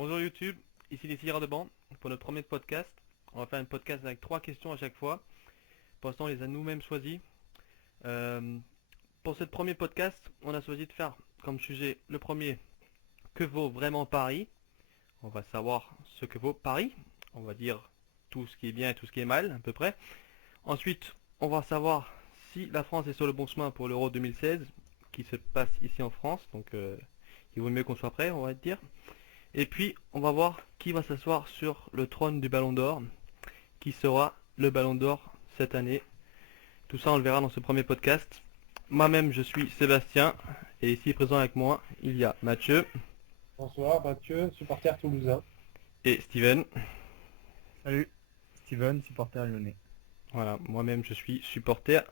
Bonjour YouTube, ici les tireurs de banc pour notre premier podcast. On va faire un podcast avec 3 questions à chaque fois. Pour l'instant, on les a nous-mêmes choisis. Euh, pour ce premier podcast, on a choisi de faire comme sujet le premier, que vaut vraiment Paris? On va savoir ce que vaut Paris. On va dire tout ce qui est bien et tout ce qui est mal, à peu près. Ensuite, on va savoir si la France est sur le bon chemin pour l'Euro 2016 qui se passe ici en France. Donc, il vaut mieux qu'on soit prêt, on va dire. Et puis, on va voir qui va s'asseoir sur le trône du Ballon d'Or, qui sera le Ballon d'Or cette année. Tout ça, on le verra dans ce premier podcast. Moi-même, je suis Sébastien, et ici présent avec moi, il y a Mathieu Bonsoir Mathieu, supporter toulousain. et Steven. Salut, Steven, supporter lyonnais. Voilà, moi-même, je suis supporter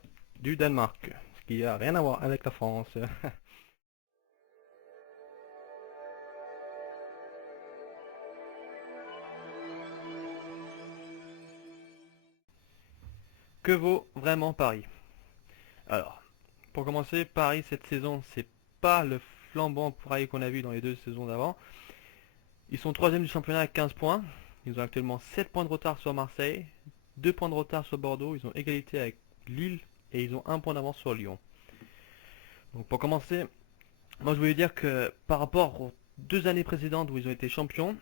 du Danemark, ce qui n'a rien à voir avec la France. Que vaut vraiment Paris? Alors, pour commencer, Paris cette saison, c'est pas le flambant Paris qu'on a vu dans les 2 saisons d'avant. Ils sont troisième du championnat avec 15 points. Ils ont actuellement 7 points de retard sur Marseille, 2 points de retard sur Bordeaux. Ils ont égalité avec Lille et ils ont 1 point d'avance sur Lyon. Donc pour commencer, moi je voulais dire que par rapport aux 2 années précédentes où ils ont été champions,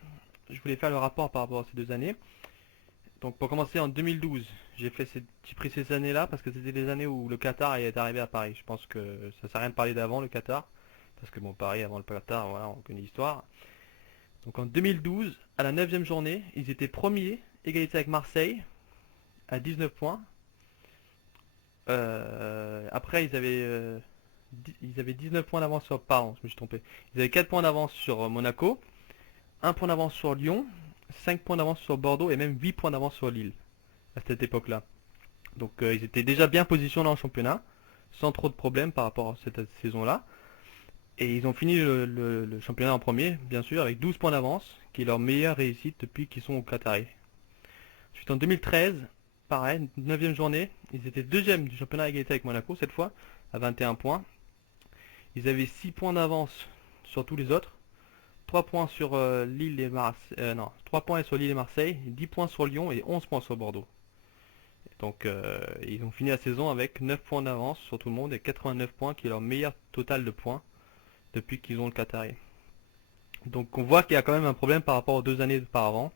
je voulais faire le rapport par rapport à ces 2 années. Donc pour commencer en 2012, j'ai pris ces années-là parce que c'était les années où le Qatar est arrivé à Paris. Je pense que ça sert à rien de parler d'avant le Qatar, parce que bon Paris avant le Qatar, voilà, on connaît l'histoire. Donc en 2012, à la 9e journée, ils étaient premiers, égalité avec Marseille, à 19 points. Après, ils avaient 19 points d'avance sur... Pardon, je me suis trompé. Ils avaient 4 points d'avance sur Monaco, 1 point d'avance sur Lyon, 5 points d'avance sur Bordeaux et même 8 points d'avance sur Lille, à cette époque-là. Donc ils étaient déjà bien positionnés en championnat, sans trop de problèmes par rapport à cette saison-là. Et ils ont fini le championnat en premier, bien sûr, avec 12 points d'avance, qui est leur meilleure réussite depuis qu'ils sont au Qatari. Ensuite en 2013, pareil, 9e journée, ils étaient deuxième du championnat à égalité avec Monaco cette fois, à 21 points. Ils avaient 6 points d'avance sur tous les autres, 3 points sur Lille et Marseille, non, 3 points sur Lille et Marseille, 10 points sur Lyon et 11 points sur Bordeaux. Donc ils ont fini la saison avec 9 points d'avance sur tout le monde et 89 points qui est leur meilleur total de points depuis qu'ils ont le Qatari. Donc on voit qu'il y a quand même un problème par rapport aux 2 années auparavant.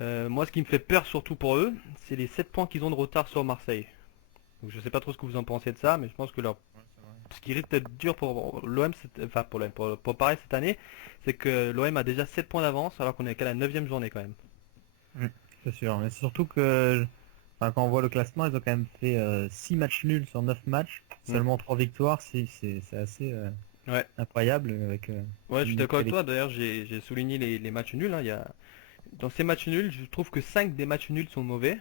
Moi ce qui me fait peur surtout pour eux, c'est les 7 points qu'ils ont de retard sur Marseille. Donc, je sais pas trop ce que vous en pensez de ça, mais je pense que ce qui risque d'être dur pour l'OM, enfin pour Paris cette année, c'est que l'OM a déjà 7 points d'avance alors qu'on est qu'à la 9e journée quand même. C'est sûr, mais c'est surtout que quand on voit le classement, ils ont quand même fait 6 matchs nuls sur 9 matchs, seulement 3 victoires, c'est assez Ouais, incroyable avec ouais, je suis une d'accord avec telle toi. D'ailleurs, j'ai souligné les matchs nuls, hein. Dans ces matchs nuls, je trouve que 5 des matchs nuls sont mauvais.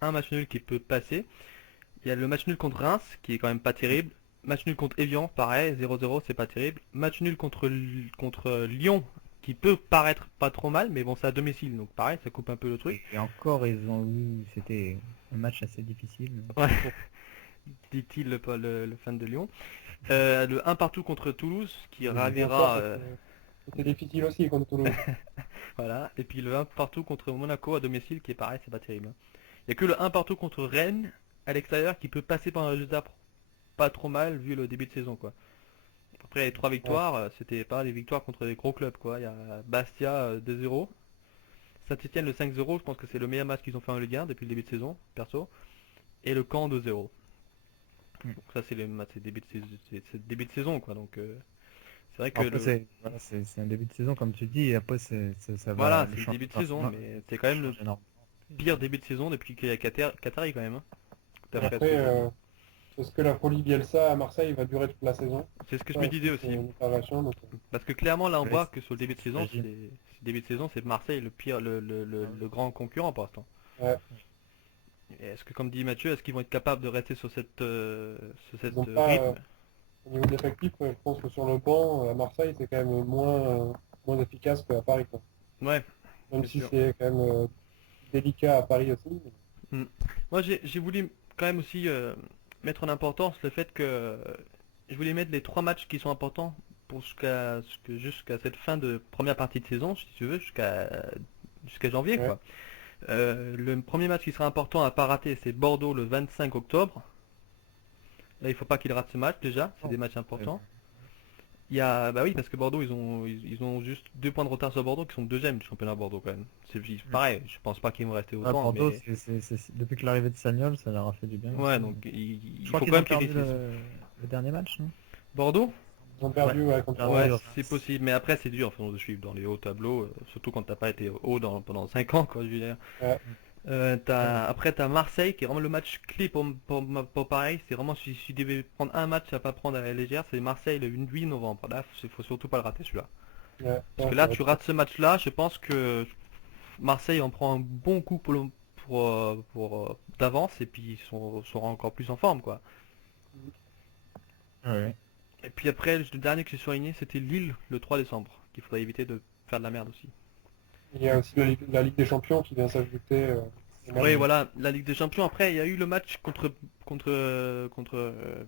Un match nul qui peut passer. Il y a le match nul contre Reims, qui est quand même pas terrible. Match nul contre Evian, pareil, 0-0, c'est pas terrible. Match nul contre Lyon, qui peut paraître pas trop mal, mais bon, c'est à domicile, donc pareil, ça coupe un peu le truc. Et encore, ils ont eu, c'était un match assez difficile. Ouais, dit-il le fan de Lyon. Le un partout contre Toulouse, qui ravira... C'était difficile aussi contre Toulouse. voilà. Et puis le un partout contre Monaco à domicile, qui est pareil, c'est pas terrible. Il y a que le un partout contre Rennes, à l'extérieur, qui peut passer par un résultat pas trop mal, vu le début de saison, quoi. Après les 3 victoires, c'était pas les victoires contre les gros clubs, quoi. Il y a Bastia 2-0, Saint-Etienne le 5-0, je pense que c'est le meilleur match qu'ils ont fait en Ligue 1 depuis le début de saison, perso. Et le Caen 2-0. Mm. Donc ça c'est les matchs, c'est début de saison, quoi. Donc c'est vrai que Après, c'est un début de saison, comme tu dis, et après, ça va. voilà, c'est le début de saison, mais c'est quand même le pire début de saison depuis qu'il y a Qatari quand même, hein. Tout à fait. Après, est-ce que la folie Bielsa à Marseille va durer toute la saison? C'est ce que je Ça me aussi, disais c'est aussi. une observation, donc, Parce que clairement là on Ouais, voit que sur le début de saison, j'imagine. c'est Marseille le pire, le grand concurrent pour l'instant. ouais, Et est-ce que comme dit Mathieu, est-ce qu'ils vont être capables de rester sur ils ont cette pas, rythme? au niveau de l'effectif, je pense que sur le banc, à Marseille, c'est quand même moins efficace qu'à Paris, quoi. Ouais, Même c'est si sûr. c'est quand même délicat à Paris aussi. Hmm. Moi j'ai voulu quand même aussi mettre en importance le fait que je voulais mettre les 3 matchs qui sont importants jusqu'à cette fin de première partie de saison, si tu veux, jusqu'à janvier, Ouais. quoi. Le premier match qui sera important à pas rater, c'est Bordeaux le 25 octobre. Là, il faut pas qu'il rate ce match déjà, c'est Non. des matchs importants. Bah oui, parce que Bordeaux, ils ont juste 2 points de retard sur Bordeaux, qui sont deuxième du championnat Bordeaux quand même. C'est pareil, je pense pas qu'ils vont rester Ouais, autant, Bordeaux, mais depuis que l'arrivée de Sagnol, ça leur a fait du bien ouais, aussi. donc Je il crois faut qu'ils quand ont même qu'ils perdu réussissent. le dernier match, non? Bordeaux? Ils ont perdu contre Ah Ouais, ouais, c'est possible, mais après c'est dur de suivre dans les hauts tableaux, surtout quand t'as pas été haut pendant 5 ans, quoi, je veux dire. Ouais. Après t'as Marseille qui est vraiment le match clé pour pareil, c'est vraiment si tu devais prendre un match à pas prendre à la légère, c'est Marseille le 8 novembre. Là, faut surtout pas le rater celui-là. Ouais. Parce Non, que ça là, va tu être- rates ce match-là, je pense que Marseille en prend un bon coup d'avance et puis seront encore plus en forme, quoi. Ouais. Et puis après, le dernier que j'ai surligné, c'était Lille le 3 décembre, qu'il faudrait éviter de faire de la merde aussi. Il y a aussi la Ligue des Champions qui vient s'ajouter. Au match. Oui, voilà, la Ligue des Champions. Après, il y a eu le match contre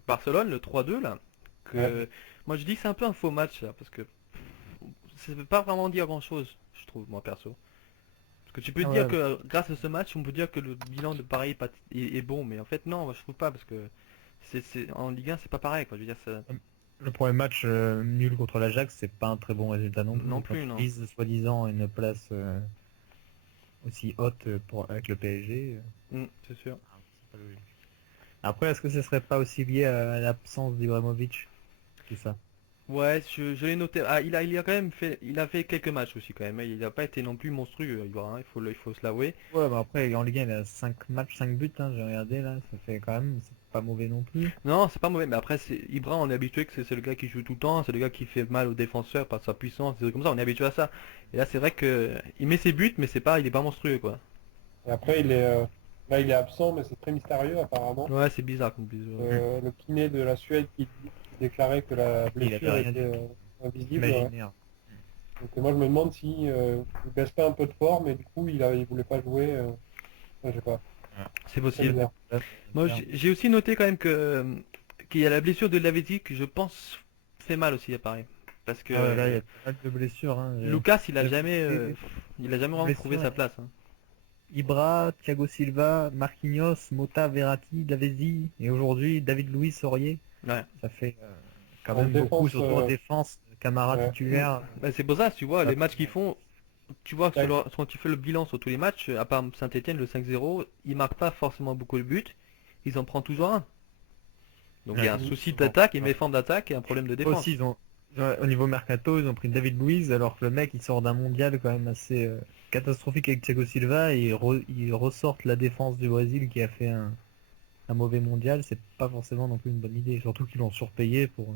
Barcelone, le 3-2 là. Que moi je dis que c'est un peu un faux match là, parce que ça veut pas vraiment dire grand-chose, je trouve, moi perso. Parce que tu peux Ah dire ouais. que grâce à ce match, on peut dire que le bilan de Paris est bon, mais en fait non, moi, je trouve pas, parce que en Ligue 1 c'est pas pareil, quoi. Je veux dire, Le premier match nul contre l'Ajax, c'est pas un très bon résultat non plus. Non Quand plus, tu non. vises soi-disant une place aussi haute avec le PSG. C'est sûr. C'est pas logique. Après, est-ce que ce serait pas aussi lié à l'absence d'Ibrahimovic, tout ça? Ouais, je l'ai noté. Ah, il a quand même il a fait quelques matchs aussi quand même, hein. Il a pas été non plus monstrueux, Ibra, hein, il faut se l'avouer. Ouais, bah après, en Ligue 1, il a 5 matchs, 5 buts, hein, j'ai regardé là, ça fait quand même, c'est pas mauvais non plus. Non, c'est pas mauvais, mais après, Ibra, on est habitué que c'est le gars qui joue tout le temps, c'est le gars qui fait mal aux défenseurs par sa puissance, des trucs comme ça, on est habitué à ça. Et là, c'est vrai que il met ses buts, mais il est pas monstrueux, quoi. Et après, là, il est absent, mais c'est très mystérieux apparemment. Ouais, c'est bizarre comme bisou. Le kiné de la Suède qui déclarait que la Il avait blessure rien était du invisible. Ouais. Imaginaire. Donc moi, je me demande si il baisse pas un peu de forme et du coup, il voulait pas jouer. Je sais pas. C'est C'est possible. bizarre. Moi, j'ai aussi noté quand même qu'il y a la blessure de Lavezzi que je pense fait mal aussi à Paris. Parce que Ah ouais, là, il y a pas mal de blessures. Hein. Lucas, il a J'ai- jamais, j'ai- vraiment blessure, trouvé sa place, hein. Ibra, Thiago Silva, Marquinhos, Mota, Verratti, Lavezzi, et aujourd'hui David Luiz, Aurier. Ouais. Ça fait quand En même beaucoup, défense, surtout en défense. Camara ouais. titulaire. Bah, c'est pour ça, tu vois, Ça les matchs qu'ils font, tu vois, Ouais. quand tu fais le bilan sur tous les matchs, à part Saint-Etienne, le 5-0, ils marquent pas forcément beaucoup de buts, ils en prennent toujours un. Donc il y a un Ouais, souci souvent. d'attaque, une Ouais. méforme d'attaque et un problème de défense. Aussi, au niveau mercato, ils ont pris David Luiz, alors que le mec, il sort d'un mondial quand même assez catastrophique avec Thiago Silva, et ils ressortent la défense du Brésil qui a fait un mauvais mondial. C'est pas forcément non plus une bonne idée, surtout qu'ils l'ont surpayé pour.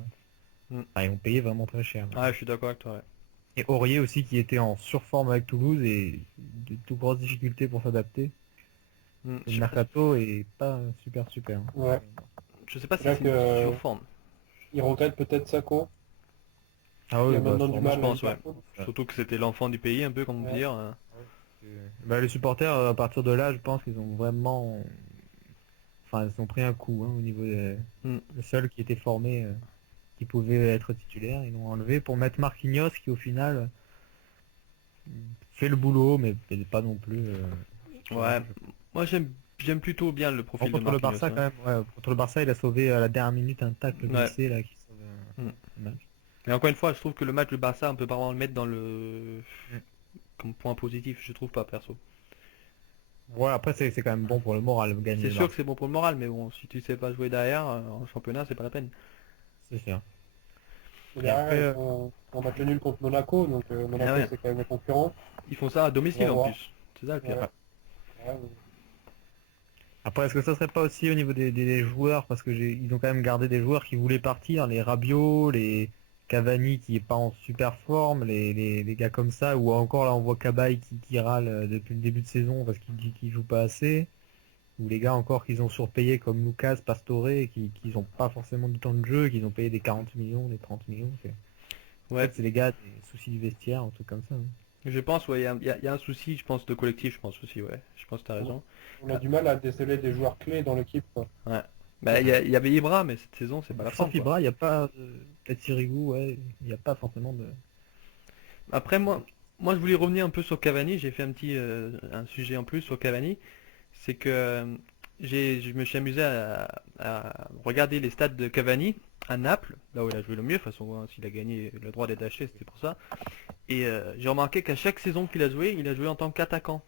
Ils ont payé vraiment très cher. Ah, je suis d'accord avec toi, ouais. Et Aurier aussi qui était en surforme avec Toulouse et de tout grosses difficultés pour s'adapter. Le mercato est pas super super. Ouais. Je sais pas si Là c'est que- une surforme. Il regrette peut-être Sako. Ah Il oui, a bah, maintenant du sûrement. mal je pense, à ouais. Liverpool. Surtout que c'était l'enfant du pays, un peu, comme on peut Ouais. dire, hein. Bah, les supporters, à partir de là, je pense qu'ils ont vraiment. Enfin, ils ont pris un coup au niveau le seul qui était formé, qui pouvait être titulaire, ils l'ont enlevé pour mettre Marquinhos qui au final fait le boulot, mais pas non plus. Ouais. Moi, j'aime plutôt bien le profil de Contre le Marquinhos, Barça, hein. quand même, ouais, contre le Barça, il a sauvé à la dernière minute un tacle Ouais. glissé là qui sauve Mm. le match. Mais encore une fois, je trouve que le match du Barça, on peut pas vraiment le mettre dans comme point positif, je trouve pas, perso. Ouais, après c'est quand même bon pour le moral gagner. C'est le sûr Barça, que c'est bon pour le moral, mais bon, si tu sais pas jouer derrière, en championnat, c'est pas la peine. c'est sûr. Et derrière, après, ils font un match nul contre Monaco, donc Monaco Ah ouais. c'est quand même un concurrent. Ils font ça à domicile On va en voir. plus. C'est ça le pire. Ouais. Ouais, Après, est-ce que ça serait pas aussi au niveau des joueurs, parce que ils ont quand même gardé des joueurs qui voulaient partir, les Rabiot, les Cavani qui est pas en super forme, les gars comme ça, ou encore là on voit Cabaye qui râle depuis le début de saison parce qu'il dit qu'il joue pas assez, ou les gars encore qu'ils ont surpayé comme Lucas, Pastore, et qui ont pas forcément du temps de jeu, qu'ils ont payé des 40 millions, des 30 millions. En Ouais, fait, c'est les gars des soucis du vestiaire, un truc comme ça. Hein. je pense, ouais, il y a un souci, je pense, de collectif, je pense aussi, ouais. Je pense que t'as raison. On a du mal à déceler des joueurs clés dans l'équipe, quoi. Ouais. Bah, il y avait Ibra, mais cette saison, c'est pas la forme, Sauf quoi. Ibra, il n'y a pas peut-être Sirigu, ouais, il n'y a pas forcément de. Après, moi, je voulais revenir un peu sur Cavani. J'ai fait un sujet en plus sur Cavani. C'est que je me suis amusé à regarder les stats de Cavani à Naples, là où il a joué le mieux. De toute façon, hein, s'il a gagné le droit d'être acheté, c'était pour ça. Et j'ai remarqué qu'à chaque saison qu'il a joué en tant qu'attaquant.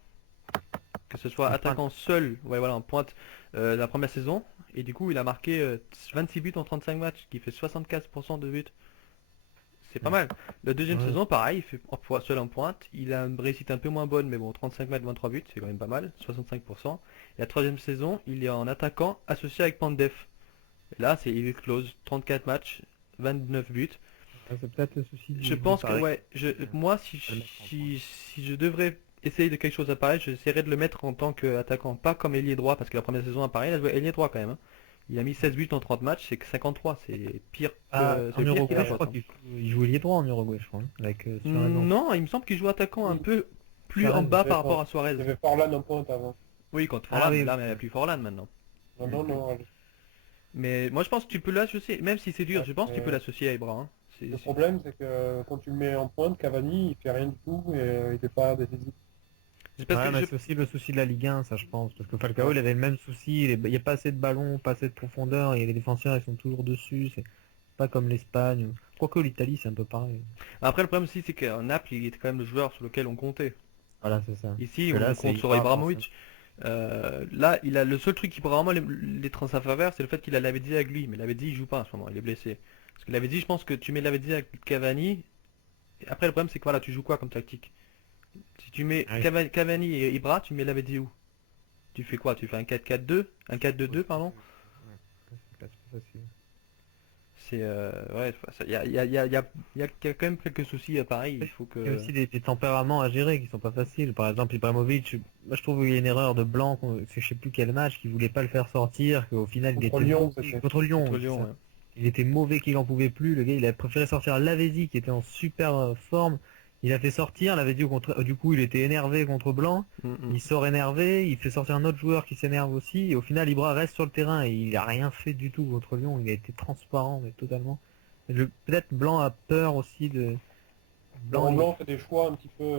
Que ce soit En pointe. attaquant seul, ouais, voilà, en pointe la première saison. Et du coup, il a marqué 26 buts en 35 matchs, ce qui fait 75% de buts. C'est pas Ouais. mal. La deuxième Ouais. saison, pareil, il fait seul en pointe. Il a une réussite un peu moins bonne, mais bon, 35 matchs, 23 buts, c'est quand même pas mal, 65%. Et la troisième saison, il est en attaquant associé avec Pandev. Et là, il close 34 matchs, 29 buts. Ouais, c'est peut-être le souci Je du pense que, Paris. ouais, moi, Pas le mettre en si je devrais essayer de quelque chose à Paris, j'essaierais de le mettre en tant qu'attaquant, pas comme ailier droit, parce que la première saison à Paris, il a joué ailier droit quand même, hein. Il a mis 16 buts en 30 matchs, c'est que 53, c'est pire Ah, que, en c'est pire qu'il Uruguay, a je droite, crois hein. qu'il joue ailier droit en Uruguay, je crois, hein, avec Suarez. Non, il me semble qu'il joue attaquant un Oui, peu plus en Suarez. bas il y par avait rapport For- à Suarez. il y avait Forlan en pointe avant. Oui, contre Ah Forlan, mais oui, là, oui. il n'y a plus Forlan maintenant. Non, Mm, non, mm. non. Mais moi, je pense que tu peux l'associer, même si c'est dur, je pense que tu peux l'associer à Ibra, hein. Le problème, c'est que quand tu le mets en pointe, Cavani, il fait rien du tout et il n'est pas décisif. C'est parce Ouais, que mais c'est aussi le souci de la Ligue 1, ça je pense. Parce que Falcao, il avait le même souci, il n'y a pas assez de ballons, pas assez de profondeur, et les défenseurs, ils sont toujours dessus. C'est pas comme l'Espagne. Quoique l'Italie, c'est un peu pareil. Après, le problème aussi, c'est qu'en Naples, il était quand même le joueur sur lequel on comptait. Voilà, c'est ça. Ici, Que là, on c'est compte sur Ibra, forcément. Ibrahimovic. Là, il a le seul truc qui prend vraiment les trans à faveur, c'est le fait qu'il a Lavezzi avec lui. Mais Lavezzi, il joue pas en ce moment, il est blessé. Parce que Lavezzi, je pense que tu mets Lavezzi avec Cavani. Et après, le problème, c'est que voilà, tu joues quoi comme tactique? Si tu mets Ah oui. Cavani et Ibra, tu mets Lavezzi où? Tu fais quoi? Tu fais un 4-4-2? Un 4-2-2, pardon? Ouais, c'est pas facile. C'est ouais, il y a quand même quelques soucis à Paris. Il faut Il y a que. aussi des tempéraments à gérer qui sont pas faciles. Par exemple, Ibrahimovic, moi je trouve qu'il y a une erreur de Blanc, je sais plus quel match, qui voulait pas le faire sortir, qu'au final il Contre était Lyon, mauvais. c'était. Contre Lyon, Contre oui, c'est Lyon, ça. ouais. Il était mauvais qu'il en pouvait plus. Le gars, il a préféré sortir Lavezzi qui était en super forme. Il a fait sortir Lavezzi au contraire. Du coup, il était énervé contre Blanc. Mm, mm. Il sort énervé. Il fait sortir un autre joueur qui s'énerve aussi. Et au final, Ibra reste sur le terrain et il a rien fait du tout contre Lyon. Il a été transparent, mais totalement. Peut-être Blanc a peur aussi de. Laurent il- Blanc fait des choix un petit peu.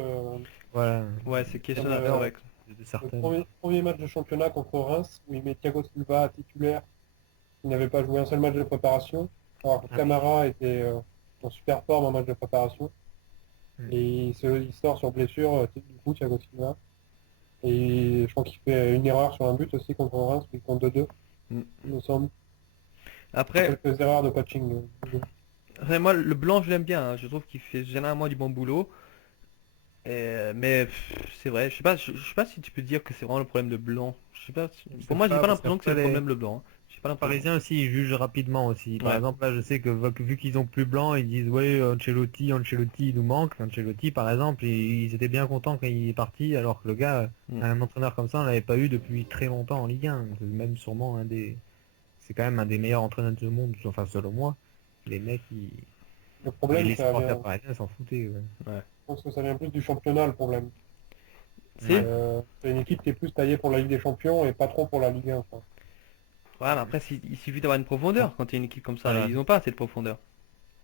Voilà. Ouais, c'est question Comme, d'accord avec. De Le certaines. premier match de championnat contre Reims, où il met Thiago Silva titulaire, il n'avait pas joué un seul match de préparation, alors que Ah, Camara était en super forme en match de préparation. Mm. Et il sort sur blessure, du coup, Thiago Silva. Et je crois qu'il fait une erreur sur un but aussi contre Reims, puis contre 2-2, Mm. il me semble. Après, Quelques erreurs de patching. moi, le blanc, je l'aime bien, hein. Je trouve qu'il fait généralement du bon boulot. Mais c'est vrai, je sais pas si tu peux dire que c'est vraiment le problème de blanc. Je sais pas. Je sais Pour moi, j'ai pas, pas parce l'impression que c'est le qu'après, problème le blanc, hein. J'ai pas les l'impression. Parisiens aussi, ils jugent rapidement aussi. Par Ouais. exemple, là, je sais que vu qu'ils ont plus Blanc, ils disent ouais, Ancelotti, il nous manque. Ancelotti, par exemple, ils étaient bien contents quand il est parti, alors que le gars, Mm. un entraîneur comme ça, on l'avait pas eu depuis très longtemps en Ligue 1. C'est même sûrement c'est quand même un des meilleurs entraîneurs du monde, enfin selon moi. Les mecs, Le et problème, les ça supporters vient, parisiens s'en foutaient. Ouais. Ouais. je pense que ça vient plus du championnat, le problème. C'est. C'est une équipe qui est plus taillée pour la Ligue des Champions et pas trop pour la Ligue 1, quoi. Ouais, mais après, il suffit d'avoir une profondeur quand tu es une équipe comme ça. Voilà. Ils ont pas assez de profondeur.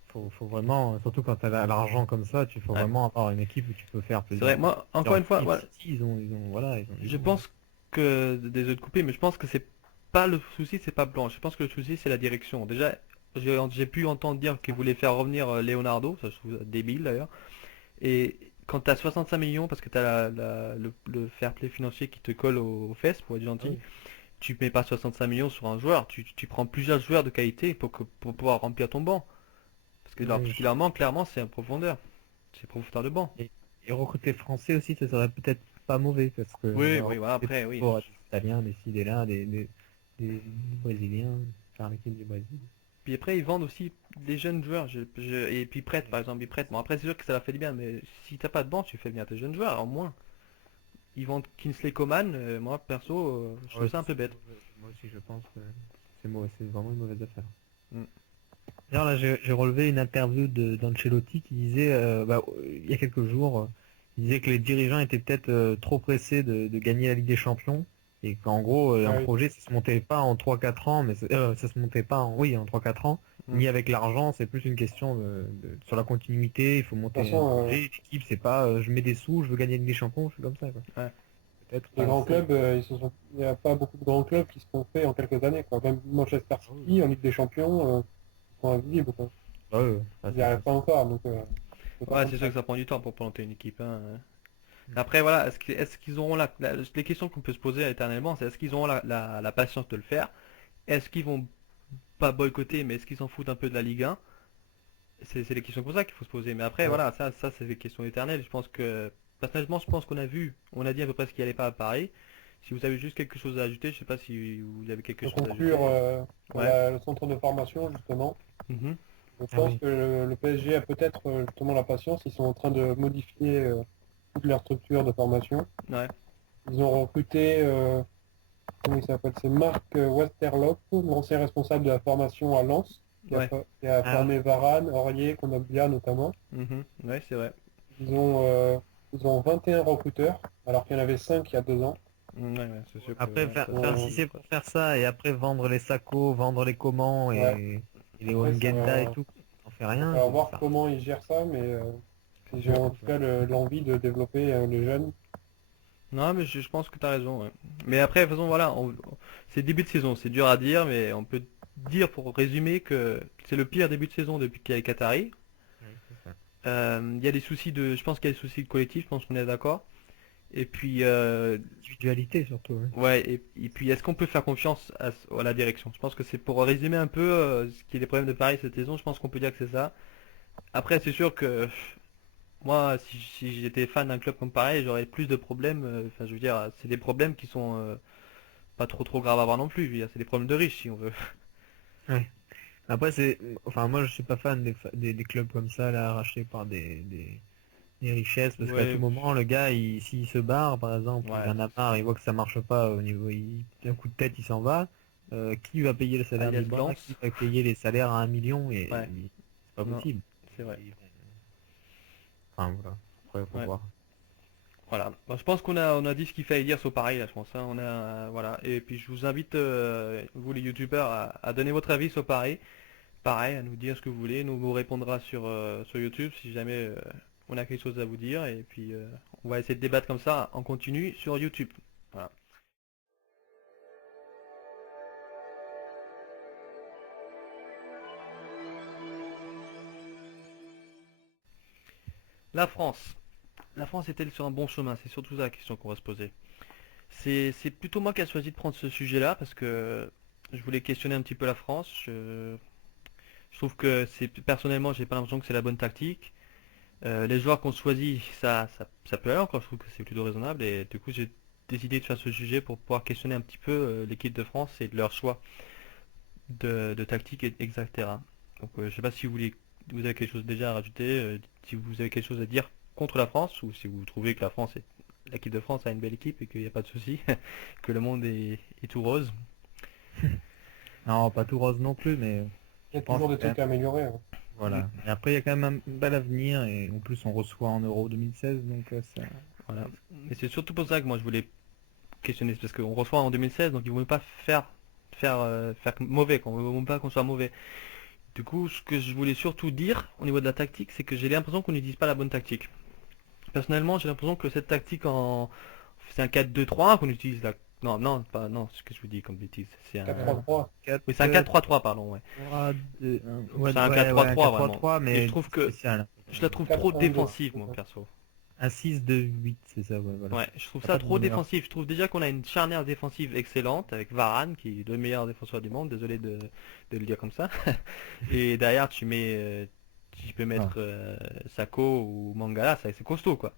Faut vraiment, surtout quand tu as l'argent comme ça, tu faut Ouais. vraiment avoir une équipe où tu peux faire C'est plusieurs. vrai, moi, encore une fois, City, voilà, voilà, ils ont je pense que, désolé de couper, mais je pense que c'est pas le souci, c'est pas Blanc. Je pense que le souci, c'est la direction. Déjà, j'ai pu entendre dire qu'ils voulaient faire revenir Leonardo, ça je trouve débile d'ailleurs. Et quand tu as 65 millions, parce que tu as le fair play financier qui te colle aux fesses, pour être gentil, Oui. tu mets pas 65 millions sur un joueur, tu prends plusieurs joueurs de qualité pour pouvoir remplir ton banc. Parce que Oui, ce qu'il leur manque, clairement, c'est un profondeur. C'est profondeur de banc. Et recruter français aussi, ça serait peut-être pas mauvais parce que Oui, oui, voilà, après, oui. pour des Italiens, des ci, des là, des Brésiliens, faire l'équipe du Brésil. Puis après, ils vendent aussi des jeunes joueurs. Et puis ils prêtent, par exemple, ils prêtent. Bon, après, c'est sûr que ça leur fait du bien, mais si t'as pas de banc, tu fais bien tes jeunes joueurs, en moins. Ils vendent Kingsley Coman, moi, perso, je trouve ça un peu bête. Moi aussi, je pense que c'est mauvais, c'est vraiment une mauvaise affaire. Mm. D'ailleurs, là, j'ai relevé une interview d'Ancelotti qui disait, il y a quelques jours, il disait que les dirigeants étaient peut-être trop pressés de gagner la Ligue des Champions Et qu'en gros, Ah un oui. projet, ça se montait pas en 3-4 ans, mais ça se montait pas en 3-4 ans, Mm. ni avec l'argent, c'est plus une question sur la continuité, il faut De toute monter un façon, projet, l'équipe, c'est pas je mets des sous, je veux gagner des champions, je fais comme ça, quoi. Ouais. Peut-être. les grands clubs, il n'y a pas beaucoup de grands clubs qui se sont faits en quelques années, quoi. Même Manchester City, en Ligue des Champions, ils sont invisibles, quoi. Ça, Ils n'y arrivent pas encore, donc c'est pas Ouais, comme c'est sûr ça. que ça prend du temps pour planter une équipe, hein. Mm. Après, voilà, est-ce qu'ils auront les questions qu'on peut se poser éternellement, c'est est-ce qu'ils auront la patience de le faire? Est-ce qu'ils vont pas boycotter, mais est-ce qu'ils s'en foutent un peu de la Ligue 1? C'est les questions comme ça qu'il faut se poser. Mais après, Ouais. voilà, ça c'est des questions éternelles. Je pense que, personnellement, je pense qu'on a vu, on a dit à peu près ce qui allait pas à Paris. Si vous avez juste quelque chose à ajouter, je sais pas si vous avez quelque Pour chose à ajouter. conclure, pour Ouais. le centre de formation, justement, Mhm. je Ah pense oui. que le PSG a peut-être justement la patience. Ils sont en train de modifier toute leur structure de formation. Ouais. Ils ont recruté, comment il s'appelle, c'est Marc Westerlock, l'ancien responsable de la formation à Lens, Ouais. qui a Ah formé oui. Varane, Aurier, Kondogbia notamment. Mhm. Ouais, c'est vrai. Ils ont, euh, ils ont 21 recruteurs, alors qu'il y en avait 5 il y a 2 ans. Ouais, c'est sûr que Après, ouais, ça, Euh, si c'est pour faire ça, et après vendre les Sacco, vendre les Coman ouais. et les Après, Wangenda et tout, on fait va rien, falloir voir ça. comment ils gèrent ça, mais c'est ils sûr. ont en tout cas l'envie de développer les jeunes. Non, mais je pense que tu as raison, ouais. Mais après, de toute façon, voilà, c'est début de saison, c'est dur à dire, mais on peut dire pour résumer que c'est le pire début de saison depuis qu'il y a les Qataris. Oui, c'est ça. Il y a des soucis je pense qu'il y a des soucis de collectif, je pense qu'on est d'accord. Et puis, Individualité surtout. Oui. ouais, et puis est-ce qu'on peut faire confiance à la direction? Je pense que c'est pour résumer un peu ce qui est les problèmes de Paris cette saison, je pense qu'on peut dire que c'est ça. Après, c'est sûr que moi, si j'étais fan d'un club comme Paris, j'aurais plus de problèmes. Enfin, je veux dire, c'est des problèmes qui sont pas trop graves à voir non plus. Je veux dire, c'est des problèmes de riches si on veut. Ouais. Après, enfin, moi, je suis pas fan des clubs comme ça, là, rachetés par des richesses, parce qu'à tout Ouais, moment, le gars, s'il se barre, par exemple, il ouais, en a marre, il voit que ça marche pas au niveau, d'un coup de tête, il s'en va. Qui va payer le salaire alias du bras? Qui Valence. va payer les salaires à 1 million? Ouais, C'est pas non, possible. c'est vrai. Enfin, voilà. Après, faut Ouais. voir. Voilà. Bon, je pense qu'on a dit ce qu'il fallait dire sur Paris là, je pense, hein. On a voilà. Et puis je vous invite vous les youtubeurs à donner votre avis sur Paris. Pareil, à nous dire ce que vous voulez. Nous vous répondra sur YouTube si jamais on a quelque chose à vous dire. Et puis on va essayer de débattre comme ça en continu sur YouTube. Voilà. La France. La France est-elle sur un bon chemin? C'est surtout ça la question qu'on va se poser. C'est plutôt moi qui a choisi de prendre ce sujet-là parce que je voulais questionner un petit peu la France. Je trouve que personnellement, j'ai pas l'impression que c'est la bonne tactique. Les joueurs qu'on choisit, ça peut aller encore. Je trouve que c'est plutôt raisonnable et du coup, j'ai décidé de faire ce sujet pour pouvoir questionner un petit peu l'équipe de France et de leur choix de tactique, etc. Donc, je sais pas si vous avez quelque chose déjà à rajouter, si vous avez quelque chose à dire contre la France ou si vous trouvez que l'équipe de France a une belle équipe et qu'il n'y a pas de souci, que le monde est tout rose. Non, pas tout rose non plus, mais Il y je a pense toujours que des trucs à améliorer, hein. voilà. Et après, il y a quand même un bel avenir, et en plus, on reçoit en Euro 2016, donc Voilà. Et c'est surtout pour ça que moi je voulais questionner, parce qu'on reçoit en 2016, donc ils ne vont pas faire mauvais, quoi. On ne veut pas qu'on soit mauvais. Du coup, ce que je voulais surtout dire au niveau de la tactique, c'est que j'ai l'impression qu'on n'utilise pas la bonne tactique. Personnellement, j'ai l'impression que cette tactique c'est un 4-2-3 qu'on utilise là. Non, non, pas, non, ce que je vous dis comme bêtise. C'est un, 4-3-3. 4, oui, c'est un 4-3-3, pardon, ouais. 3, 2, 1. Ouais, C'est un ouais, un 4-3-3 vraiment. 4-3-3, Et je mais trouve que spécial. je la trouve trop 4-1-2. défensive, moi, perso. Un 6-2-8, c'est ça, ouais, voilà. Ouais, je trouve Y a ça pas de trop meneur. défensif. Je trouve déjà qu'on a une charnière défensive excellente avec Varane, qui est le meilleur défenseur du monde. Désolé de le dire comme ça. Et derrière, tu peux Ah. mettre Sako ou Mangala, c'est costaud, quoi.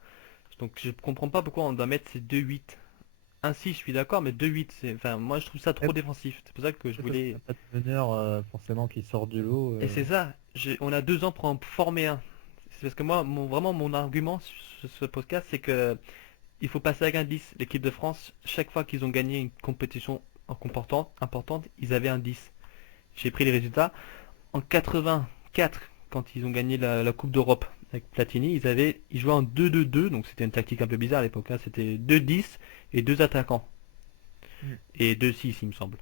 Donc je comprends pas pourquoi on doit mettre ces 2-8. Un 6, je suis d'accord, mais 2-8, enfin, moi je trouve ça trop Peut-être défensif. C'est pour ça que je parce qu'il n'y voulais. a pas de meneur forcément qui sort du lot. Et c'est ça, on a 2 ans pour en former un. C'est parce que moi, vraiment, mon argument sur ce podcast, c'est que il faut passer avec un 10. L'équipe de France, chaque fois qu'ils ont gagné une compétition importante, ils avaient un 10. J'ai pris les résultats. En 84, quand ils ont gagné la Coupe d'Europe avec Platini, ils jouaient en 2-2-2, donc c'était une tactique un peu bizarre à l'époque, hein. C'était 2-10 et 2 attaquants. et 2-6 il me semble.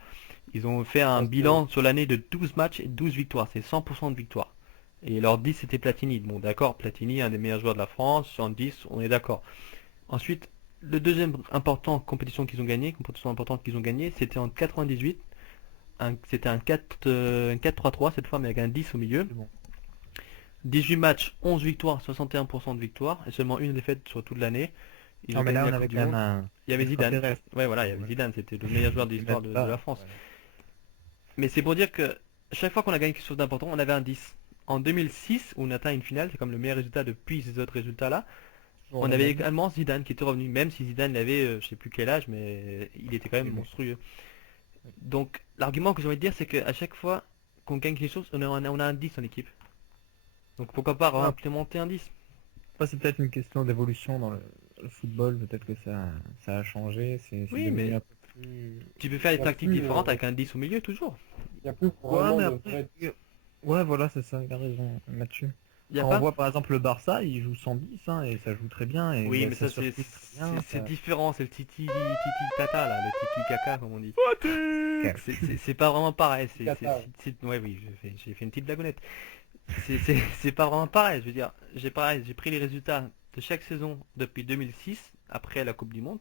Ils ont fait un Ouais, bilan sur l'année de 12 matchs et 12 victoires, c'est 100% de victoire. Et leur 10 c'était Platini. Bon d'accord, Platini un des meilleurs joueurs de la France, en 10 on est d'accord. Ensuite, le deuxième important compétition qu'ils ont gagné, compétition importante qu'ils ont gagné, c'était en 98. C'était un 4-3-3 cette fois mais avec un 10 au milieu. C'est bon. 18 matchs, 11 victoires, 61% de victoire et seulement une défaite sur toute l'année. Ils Non, ont mais gagné là, la on avait Coupe du quand même Monde. un Il y avait Zidane. extraterrestre. Ouais, voilà, il y avait Ouais. Zidane, c'était le meilleur joueur de l'histoire de Même la pas, France. ouais. Mais c'est pour dire que chaque fois qu'on a gagné quelque chose d'important, on avait un 10. En 2006, où on atteint une finale, c'est comme le meilleur résultat depuis ces autres résultats-là. On avait également Zidane qui était revenu, même si Zidane avait, je sais plus quel âge, mais il était quand même Oui, mais- monstrueux. Donc, l'argument que j'ai envie de dire, c'est qu'à chaque fois qu'on gagne quelque chose, on a un 10 en équipe. Donc, pourquoi pas Ouais, implémenter un 10? après, c'est peut-être une question d'évolution dans le football. Peut-être que ça a changé. C'est Oui, devenu mais un peu plus. tu peux faire Il des y a tactiques plus, différentes avec un 10 au milieu, toujours. il y a plus Ouais, vraiment mais de après. vrai. Ouais, voilà, c'est ça. Il a raison là-dessus. Il y a Quand on pas? voit par exemple le Barça, il joue 110 hein, et ça joue très bien et Oui, mais ça ça, c'est circule très bien. c'est différent, c'est le titi tata, là, le tiki caca, comme on dit. C'est pas vraiment pareil. Qatar. Ouais, oui, j'ai fait une petite blagounette. C'est pas vraiment pareil. Je veux dire, j'ai pris les résultats de chaque saison depuis 2006, après la Coupe du Monde.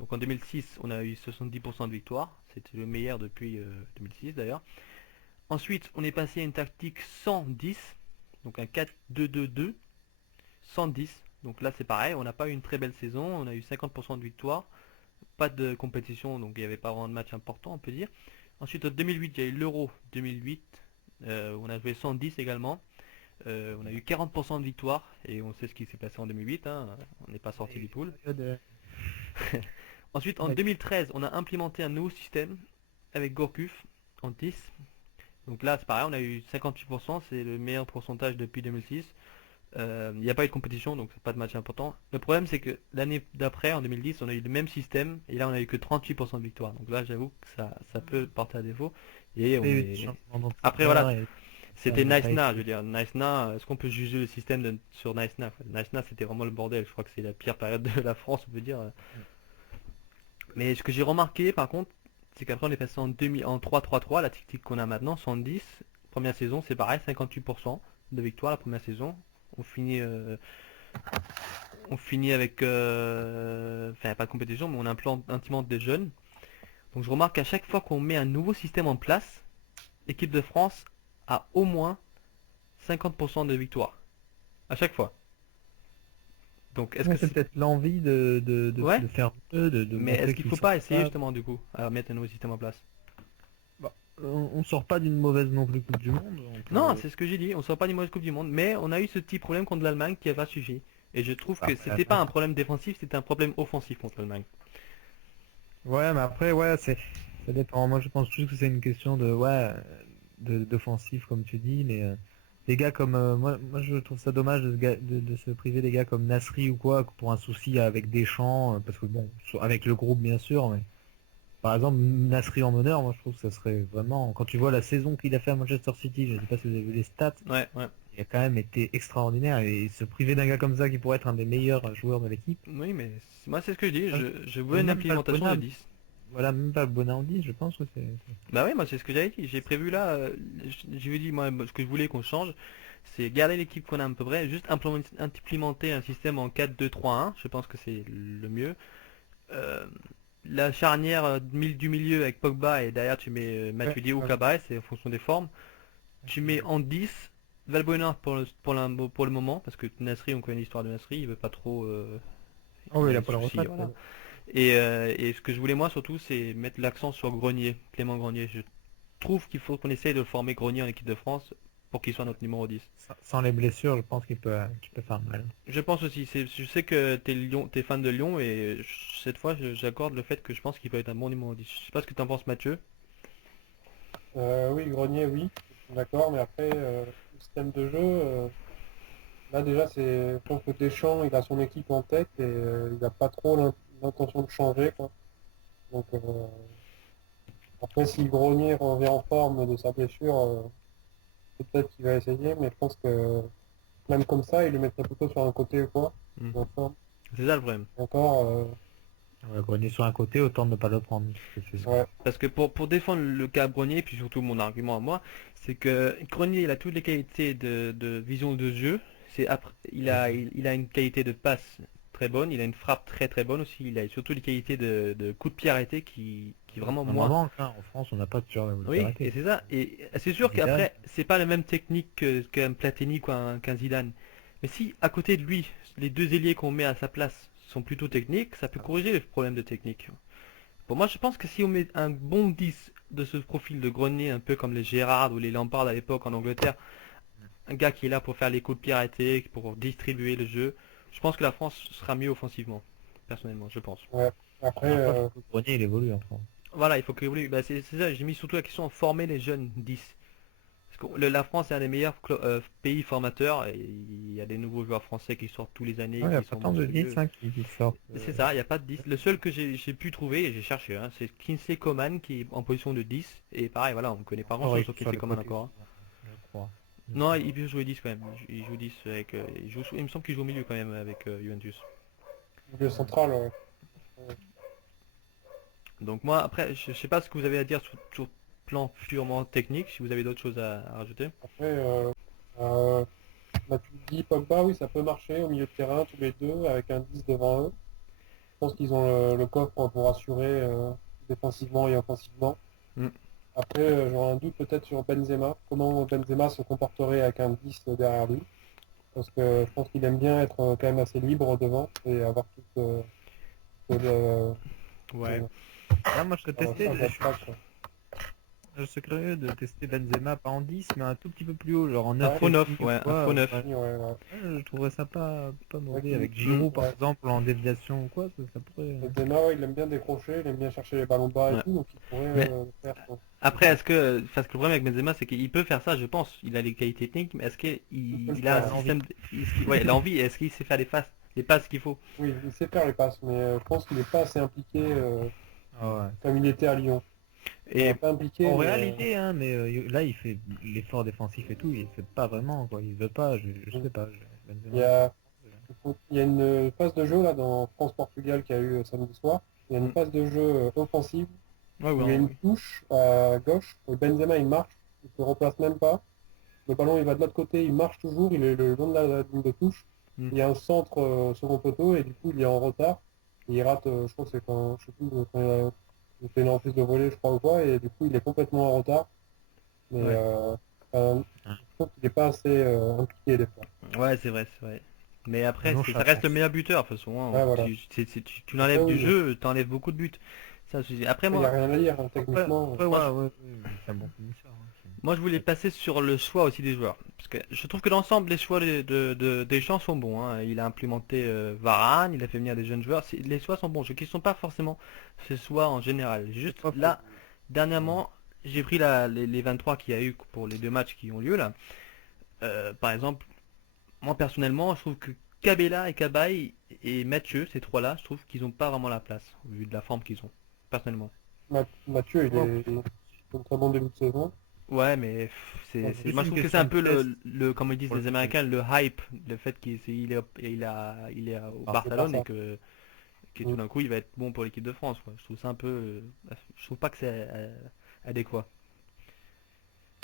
Donc en 2006, on a eu 70% de victoire. C'était le meilleur depuis 2006 d'ailleurs. Ensuite, on est passé à une tactique 110, donc un 4-2-2-2, 110. Donc là, c'est pareil, on n'a pas eu une très belle saison. On a eu 50% de victoire, pas de compétition, donc il n'y avait pas vraiment de match important, on peut dire. Ensuite, en 2008, il y a eu l'Euro 2008. On a joué 110 également. On a eu 40% de victoire et on sait ce qui s'est passé en 2008. Hein. On n'est pas sorti du pool. Ensuite, en 2013, on a implémenté un nouveau système avec Gourcuff en 10. Donc là, c'est pareil, on a eu 58%, c'est le meilleur pourcentage depuis 2006. Il n'y a pas eu de compétition, donc c'est pas de match important. Le problème, c'est que l'année d'après, en 2010, on a eu le même système et là, on a eu que 38% de victoire. Donc là, j'avoue que ça peut porter à défaut. Et on est... Après, voilà, c'était Nice-Na, je veux dire. Nice-Na, est-ce qu'on peut juger le système sur Nice-Na? Nice-Na, c'était vraiment le bordel. Je crois que c'est la pire période de la France, on peut dire. Mais ce que j'ai remarqué, par contre, c'est qu'après, on est passé en 3-3-3, la tactique qu'on a maintenant, 110. Première saison, c'est pareil, 58% de victoire la première saison. On finit, avec... Enfin, pas de compétition, mais on implémente des jeunes. Donc je remarque qu'à chaque fois qu'on met un nouveau système en place, l'équipe de France a au moins 50% de victoire. À chaque fois. Donc est-ce que c'est peut-être l'envie Ouais, de faire mieux, de mais est-ce montrer qu'il qu'ils faut sont pas essayer capables. justement du coup à mettre un nouveau système en place? Bah, on sort pas d'une mauvaise non plus Coupe du Monde. Non, c'est ce que j'ai dit, on sort pas du mauvaise Coupe du Monde, mais on a eu ce petit problème contre l'Allemagne qui a pas suffi. Et je trouve que c'était pas un problème défensif, c'était un problème offensif contre l'Allemagne. Ouais, mais après, ouais, ça dépend. Moi, je pense juste que c'est une question d'offensif, comme tu dis, mais des gars comme moi, je trouve ça dommage de se priver des gars comme Nasri ou quoi pour un souci avec Deschamps, parce que bon, avec le groupe bien sûr, mais par exemple Nasri en meneur, moi je trouve que ça serait vraiment, quand tu vois la saison qu'il a fait à Manchester City, je sais pas si vous avez vu les stats, Ouais, ouais. il a quand même été extraordinaire et se priver d'un gars comme ça qui pourrait être un des meilleurs joueurs de l'équipe. Oui, mais moi c'est ce que je dis, je veux Et une même pas le implémentation de Bonham. 10. Voilà, même pas le Bonandi, je pense que c'est- Bah oui, moi c'est ce que j'avais dit. J'ai prévu là, j'ai dit moi ce que je voulais qu'on change, c'est garder l'équipe qu'on a à peu près, juste implémenter un système en 4-2-3-1. Je pense que c'est le mieux. Euh, la charnière du milieu avec Pogba et derrière tu mets Matuidi ou ouais. Cabaret, c'est en fonction des formes. Tu mets en 10 Valbuena pour le moment, parce que Nasri, on connaît l'histoire de Nasri, il veut pas trop. Oh, oui, Il il a a des pas la soucis, retraite. voilà. Et ce que je voulais moi surtout, c'est mettre l'accent sur Grenier, Clément Grenier. Je trouve qu'il faut qu'on essaye de former Grenier en équipe de France pour qu'il soit notre numéro 10. Sans les blessures, je pense qu'il peut faire mal. Je pense aussi, je sais que t'es fan de Lyon et cette fois j'accorde le fait que je pense qu'il peut être un bon numéro 10. Je sais pas ce que t'en penses Mathieu. Oui, Grenier, oui, d'accord, mais après, le système de jeu, là déjà, je pense que Deschamps, il a son équipe en tête et il n'a pas trop l'intention de changer, quoi. Donc, après, si Grenier revient en forme de sa blessure, peut-être qu'il va essayer, mais je pense que même comme ça, il le mettrait plutôt sur un côté ou quoi, Hmm. en forme. C'est ça le problème. Encore, Ouais, Grenier sur un côté, autant ne pas le prendre. Ouais. Parce que pour défendre le cas Grenier, puis surtout mon argument à moi, c'est que Grenier il a toutes les qualités de vision de jeu. Il a une qualité de passe très bonne, il a une frappe très très bonne aussi, il a surtout les qualités de coup de pied arrêté qui vraiment On en moi. manque, hein. En France, on n'a pas de genre de Oui, et arrêté. c'est ça. Et c'est sûr Zidane, qu'après, c'est pas la même technique qu'un Platini ou qu'un Zidane. Mais si à côté de lui, les deux ailiers qu'on met à sa place sont plutôt techniques, ça peut corriger les problèmes de technique. Pour moi, je pense que si on met un bon 10 de ce profil de Grenier, un peu comme les Gérard ou les Lampard à l'époque en Angleterre, un gars qui est là pour faire les coups de pied arrêtés, pour distribuer le jeu, je pense que la France sera mieux offensivement. Personnellement, je pense. Ouais. Après, après, faut que Grenier, il évolue en France. Voilà, il faut que évolue. Bah, c'est ça, j'ai mis surtout la question à former les jeunes 10. Parce que la France est un des meilleurs pays formateurs et il y a des nouveaux joueurs français qui sortent tous les années Ouais, il n'y a qui pas sont tant de monstrueux. 10 hein, qui sortent. C'est ça, il n'y a pas de 10. Le seul que j'ai pu trouver, et j'ai cherché, hein, c'est Kingsley Coman qui est en position de 10. Et pareil, voilà, on ne connaît pas grand chose sur Sur Kingsley le Coman côté, encore, hein. je crois. Non, il peut jouer 10 quand même. Il joue 10 avec. Il me semble qu'il joue au milieu quand même avec Juventus. milieu central, ouais. Donc moi, après, je sais pas ce que vous avez à dire sur le plan purement technique, si vous avez d'autres choses à rajouter. Après, euh, bah, tu dis Pogba, oui, ça peut marcher au milieu de terrain, tous les deux, avec un 10 devant eux. Je pense qu'ils ont le coffre pour assurer défensivement et offensivement. Mm. Après, j'aurais un doute peut-être sur Benzema, comment Benzema se comporterait avec un 10 derrière lui. Parce que je pense qu'il aime bien être quand même assez libre devant et avoir tout Ouais. Là, moi, je serais la testé. recherche d'attaque, quoi. Je serais curieux de tester Benzema pas en 10, mais un tout petit peu plus haut, genre en Ouais. 9 Faux et neuf, demi, ouais, un quoi. faux neuf. Oui, ouais, ouais. Je trouverais ça pas Ouais, mauvais. Avec Giroud, par ouais. exemple, en déviation ou quoi, ça pourrait... Benzema, ouais, il aime bien décrocher, il aime bien chercher les ballons bas et Ouais. tout, donc il pourrait Mais le faire, quoi. après, est-ce que. Parce que le problème avec Benzema, c'est qu'il peut faire ça, je pense. Il a les qualités techniques, mais est-ce qu'il Il peut le il a un faire, hein. système. Ouais, il a envie, est-ce qu'il sait faire les passes qu'il faut? Oui, il sait faire les passes, mais je pense qu'il n'est pas assez impliqué Ah ouais. comme il était à Lyon. Et Pas impliqué, En mais réalité, hein, mais là, il fait l'effort défensif et tout, il fait pas vraiment, quoi. Il veut pas, je sais pas. il y Benzema, a, il y a une phase de jeu là dans France-Portugal qu'il y a eu samedi soir. Il y a une Mm. phase de jeu offensive Ouais, où il y a une oui. touche à gauche et Benzema il marche, il se replace même pas. Le ballon il va de l'autre côté, il marche toujours, il est le long de la ligne de touche. Mm. Il y a un centre second poteau et du coup il est en retard. Et il rate, je crois que c'est quand, je sais plus, quand il fait une reprise de volée, je crois ou quoi, et du coup il est complètement en retard. Mais Ouais. je trouve qu'il n'est pas assez impliqué des fois. Ouais, c'est vrai, c'est vrai. Mais après, non, ça reste le meilleur buteur, de toute façon, hein. Ouais, voilà. Tu Après, l'enlèves du oui, jeu, t'enlèves beaucoup de buts. Après, il n'y a moi, rien à dire hein, après, techniquement. après, moi, ouais, c'est un bon finisseur. Hein. moi, je voulais passer sur le choix aussi des joueurs. Parce que je trouve que l'ensemble des choix des gens sont bons, hein. Il a implémenté Varane, il a fait venir des jeunes joueurs. Les choix sont bons. Je ne questionne pas forcément ces choix en général. Juste pas faux. là, dernièrement, j'ai pris les 23 qu'il y a eu pour les deux matchs qui ont lieu là. Par exemple, moi personnellement, je trouve que Cabella et Cabaye et Mathieu, ces trois-là, je trouve qu'ils n'ont pas vraiment la place, au vu de la forme qu'ils ont, personnellement. Mathieu, Ouais, il fait un très bon début de saison. Ouais, mais c'est plus moi je une trouve que c'est question un de peu test comme ils disent pour le les Américains, le hype, le fait il est au Barça. Barcelone et Barça. que tout d'un coup il va être bon pour l'équipe de France, quoi. Je trouve ça un peu, je trouve pas que c'est adéquat.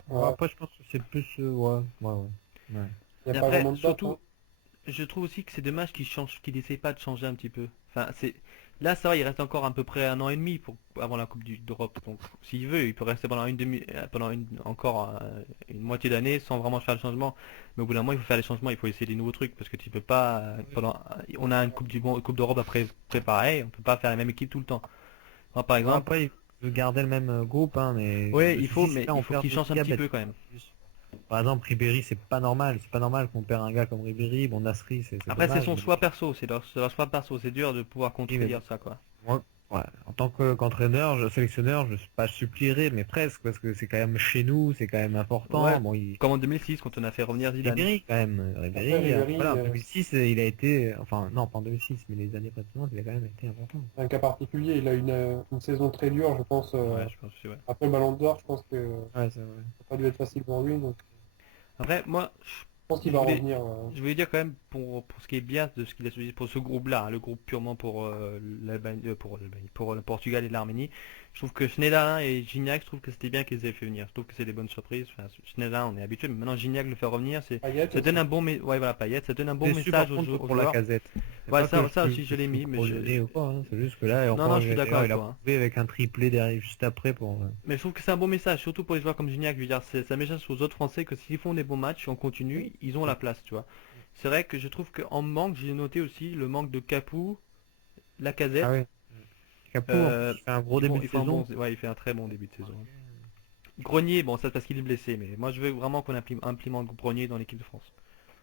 Ouais, après, je pense que c'est plus... ouais. Il n'y Et a pas après, vraiment de date. surtout, je trouve aussi que c'est dommage qu'ils n'essayent pas de changer un petit peu. Enfin, là, ça va, il reste encore à peu près un an et demi avant la Coupe d'Europe. Donc, s'il veut, il peut rester encore une moitié d'année sans vraiment faire le changement. Mais au bout d'un moment, il faut faire les changements, il faut essayer des nouveaux trucs parce que tu peux pas. On a une Coupe d'Europe à préparer, on peut pas faire la même équipe tout le temps. Moi, par Bon, exemple, après, il veut garder le même groupe, hein, mais ouais, le il faut, souci, c'est mais là, il on faut perd qu'il change un d'autres petit gars peu quand même. bêtes. Par exemple, Ribéry, c'est pas normal qu'on perd un gars comme Ribéry. Bon, Nasri, c'est Après, c'est dommage. son Mais choix perso, c'est leur choix perso. C'est dur de pouvoir oui, mais contredire ça, quoi. moi, ouais, en tant qu'entraîneur, sélectionneur, je pas supplierai, mais presque, parce que c'est quand même chez nous, c'est quand même Ouais, important. Bon, comme en 2006 quand on a fait revenir Zidane. Ribéry, quand même. Après, Ribéry, Ribéry, voilà, en 2006, il a été, enfin, non, pas en 2006, mais les années précédentes, il a quand même été important. c'est un cas particulier. Il a une saison très dure, je pense. Ouais, je pense que Après le Ballon d'Or, je pense que Ouais, c'est vrai. ça n'a pas dû être facile pour lui. Donc, Après, moi, pense qu'il Je va voulais- revenir. Je voulais dire quand même pour ce qui est bien de ce qu'il a choisi pour ce groupe-là, hein, le groupe purement pour pour le Portugal et l'Arménie. Je trouve que Schneiderlin et Gignac, je trouve que c'était bien qu'ils aient fait venir. Je trouve que c'est des bonnes surprises. Enfin, Schneiderlin, on est habitué, mais maintenant Gignac le fait revenir, Payet ça donne aussi. un bon, ouais voilà, Payet, ça donne un bon Déçu par message contre aux pour la joueurs. casette. C'est Ouais, pas que ça je aussi je l'ai mis, mais pour le nez ou quoi, hein. C'est juste que là, non, non, encore, je suis d'accord d'ailleurs, avec il a toi, hein. prouvé avec un triplé derrière, juste après pour. Mais je trouve que c'est un bon message, surtout pour les joueurs comme Gignac. Je veux dire, ça met aux autres Français que s'ils font des bons matchs en continu, ils ont la place, tu vois. C'est vrai que je trouve qu'en manque, j'ai noté aussi le manque de Capoue, Ah Lacazette. ouais. Capo, en plus, il fait un gros début de Ils font un saison. ouais, il fait un très bon début de saison. Grenier, bon, ça c'est parce qu'il est blessé, mais moi je veux vraiment qu'on implémente Grenier dans l'équipe de France.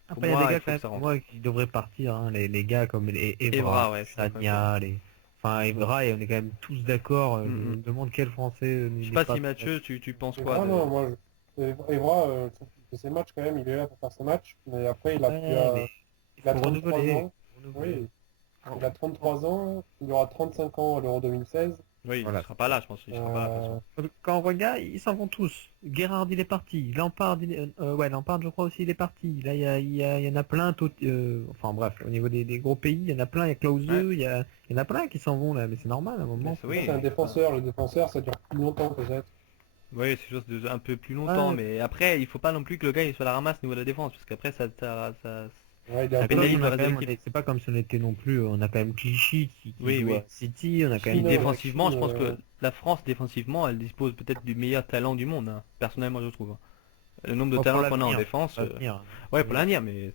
Pour Après, il y a moi, des il gars faut quand que même ça pour rentre. moi qui devraient partir, hein, les gars comme les Evra, Evra, ouais, c'est d'accord avec toi. Sagna, enfin Evra, et on est quand même tous d'accord. Je Mm, mm. me demande quel Français Je sais n'est pas pas. si Mathieu, tu penses quoi Evra, de... non, moi, Evra, je trouve qu'il fait ses matchs quand même, il est là pour faire ses matchs, mais après, Ouais, mais il il a faut 33 renouveler. ans, Faut renouveler. oui, il a 33 ans, il aura 35 ans à l'Euro 2016. Oui, il Voilà. sera pas là, je pense. Il sera pas là, de toute façon. Quand on regarde, ils s'en vont tous. Gerrard, il est parti. Lampard, ouais, Lampard, je crois aussi, il est parti. Là, il y en a plein. Enfin bref, au niveau des gros pays, il y en a plein. Il y a Klose, Ouais, il y en a plein qui s'en vont là. Mais c'est normal, à un mais moment. c'est- Ça, oui, c'est un défenseur, le défenseur, ça dure plus longtemps peut-être. oui, c'est chose de un peu plus longtemps, Ouais, mais après, il faut pas non plus que le gars il soit à la ramasse au niveau de la défense, parce qu'après Ouais, il est un ça peu pénalise on le a reste quand de même, l'équipe. c'est pas comme si on était non plus. On a quand même Clichy qui Oui, joue oui. à City. On a quand Puis même. Chine, défensivement, je pense que Chine, la France, défensivement, elle dispose peut-être du meilleur talent du monde, hein. Personnellement, je trouve, hein. Le nombre de Pas pour talents qu'on a en l'avenir. défense, Pour l'avenir. ouais, pour l'avenir, mais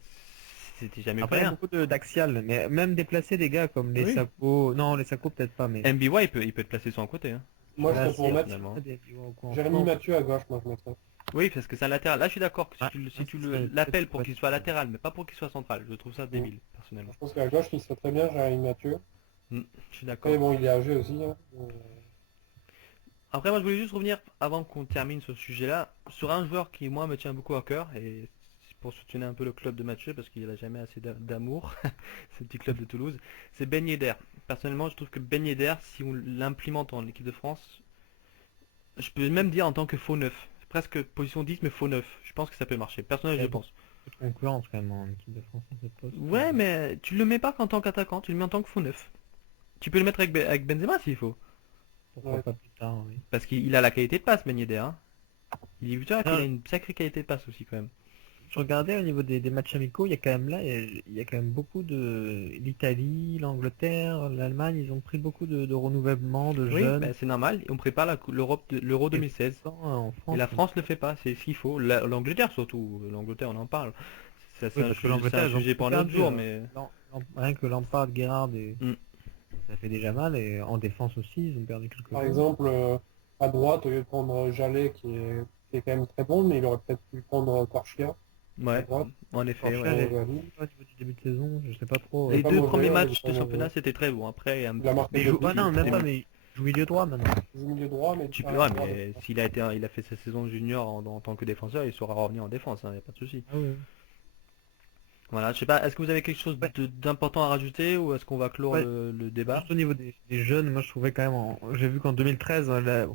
c'était jamais Après, pour il y a rien. beaucoup d'axial, mais même déplacer des gars comme les Oui. Sacco. Non, les Sacco peut-être pas, mais. MBY, il peut être placé sur un côté, hein. Moi, je Là, serais pour si, mettre Personnellement. Jérémy Mathieu à gauche, moi je mettrais. Oui, parce que c'est un latéral. Là, je suis d'accord que Ouais, si tu ça serait l'appelles peut-être pour qu'il soit latéral, mais pas pour qu'il soit central, je trouve ça débile, personnellement. Je pense qu'à gauche, il serait très bien, Jérémy Mathieu. Hmm, je suis Après, d'accord. bon, il est âgé aussi, hein. Après, moi, je voulais juste revenir, avant qu'on termine ce sujet-là, sur un joueur qui, moi, me tient beaucoup à cœur, et c'est pour soutenir un peu le club de Mathieu, parce qu'il n'a jamais assez d'amour, ce petit club de Toulouse, c'est Ben Yedder. Personnellement, je trouve que Ben Yedder, si on l'implémente en équipe de France, je peux même dire en tant que faux neuf. C'est presque position 10, mais faux neuf. Je pense que ça peut marcher. Personnellement, je pense. de concurrence quand même en équipe de France à ce poste. Ouais, mais tu le mets pas qu'en tant qu'attaquant, tu le mets en tant que faux neuf. Tu peux le mettre avec Benzema s'il faut. Pourquoi Ouais. pas plus tard, oui. Parce qu'il a la qualité de passe, Ben Yedder, hein. Il est buteur et puis il Ah. a une sacrée qualité de passe aussi quand même. Je regardais au niveau des matchs amicaux, il y a quand même là, il y a quand même beaucoup de l'Italie, l'Angleterre, l'Allemagne, ils ont pris beaucoup de renouvellement de Oui, jeunes. bah, c'est normal. On prépare l'Euro 2016. En France, Et la France le fait pas, c'est ce qu'il faut. L'Angleterre surtout. L'Angleterre, on en parle. C'est oui, un, parce que c'est l'Angleterre, un ils ont sujet tout pour un autre perdu, jour, hein. mais... Rien que Lampard, Gerrard, Mm. ça fait déjà mal, et en défense aussi, ils ont perdu quelques Par joueurs. exemple, à droite, au lieu de prendre Jallet, qui est quand même très bon, mais il aurait peut-être pu prendre Corchia à Ouais, droite. en effet, Corchia, ouais. j'ai- Au Valide. Au niveau du début de saison, je sais pas trop. Les pas deux mauvais, premiers hein, il est matchs pas de mauvais. championnat, c'était très bon. Après, Il a marqué Mais il deux joue, buts. non, même très pas, bien. mais il joue milieu droit maintenant. Il joue milieu droit, mais Tu pas peux, ouais, droit, mais s'il a il a fait sa saison junior en tant que défenseur, il saura revenir en défense, il n'y a pas de souci. Ah oui. Voilà, je sais pas, est-ce que vous avez quelque chose Ouais. d'important à rajouter ou est-ce qu'on va clore Ouais. le débat? Juste au niveau des jeunes, moi je trouvais quand même, j'ai vu qu'en 2013, la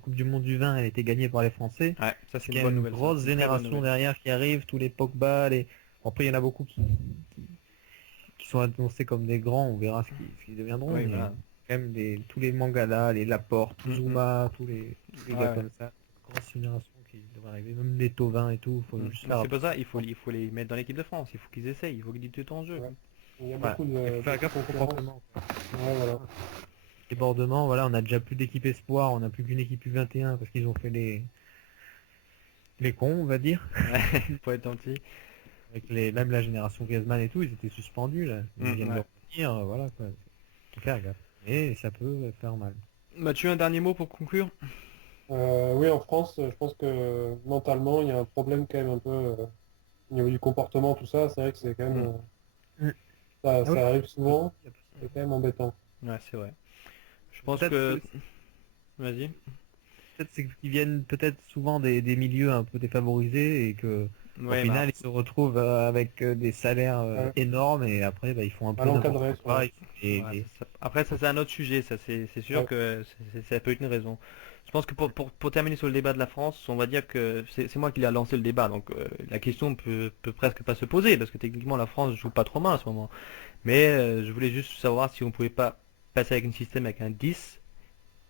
Coupe du Monde du vin, elle a été gagnée par les Français. Ouais, ça c'est Il une y a bonne une nouvelle. ça. grosse Une très bonne génération nouvelle. derrière qui arrive, tous les Pogba, après il y en a beaucoup qui sont annoncés comme des grands, on verra ce qu'ils deviendront. Oui, Mais voilà. quand même tous les Mangala, les Laporte, Mhm. Zuma, tous les Ouais, gars ouais. comme ça, grosse génération qui devrait arriver, même les Tovin et tout, faut juste faire C'est pour ça, il faut les mettre dans l'équipe de France, il faut qu'ils essayent, il faut qu'ils disent tout en jeu. Ouais. Il y a Ouais. beaucoup Il de faut faire gaffe au concurrence. comportement. Ouais, voilà. Débordement, voilà, on a déjà plus d'équipe espoir, on n'a plus qu'une équipe U21 parce qu'ils ont fait les cons, on va dire. Ouais, faut être gentil. Avec même la génération Griezmann et tout, ils étaient suspendus là. Ils viennent de Ouais. revenir, voilà quoi. Faut faire gaffe. Et ça peut faire mal. Mathieu, un dernier mot pour conclure? Oui, en France, je pense que mentalement, il y a un problème quand même un peu au niveau du comportement, tout ça. C'est vrai que c'est quand même. Mm. Ça, Ah ça oui. arrive souvent, c'est quand même embêtant. Ouais, c'est vrai. Je pense Peut-être que... Vas-y. peut-être c'est qu'ils viennent peut-être souvent des milieux un peu défavorisés et que au Ouais, final ils se retrouvent avec des salaires Ouais. énormes et après ils font un peu Mal encadré, n'importe quoi. ouais, après, ça c'est un autre sujet, ça c'est sûr Ouais. que ça peut être une raison. Je pense que pour terminer sur le débat de la France, on va dire que c'est moi qui l'ai lancé le débat, donc la question peut presque pas se poser, parce que techniquement la France joue pas trop mal à ce moment. Mais je voulais juste savoir si on pouvait pas passer avec un système avec un 10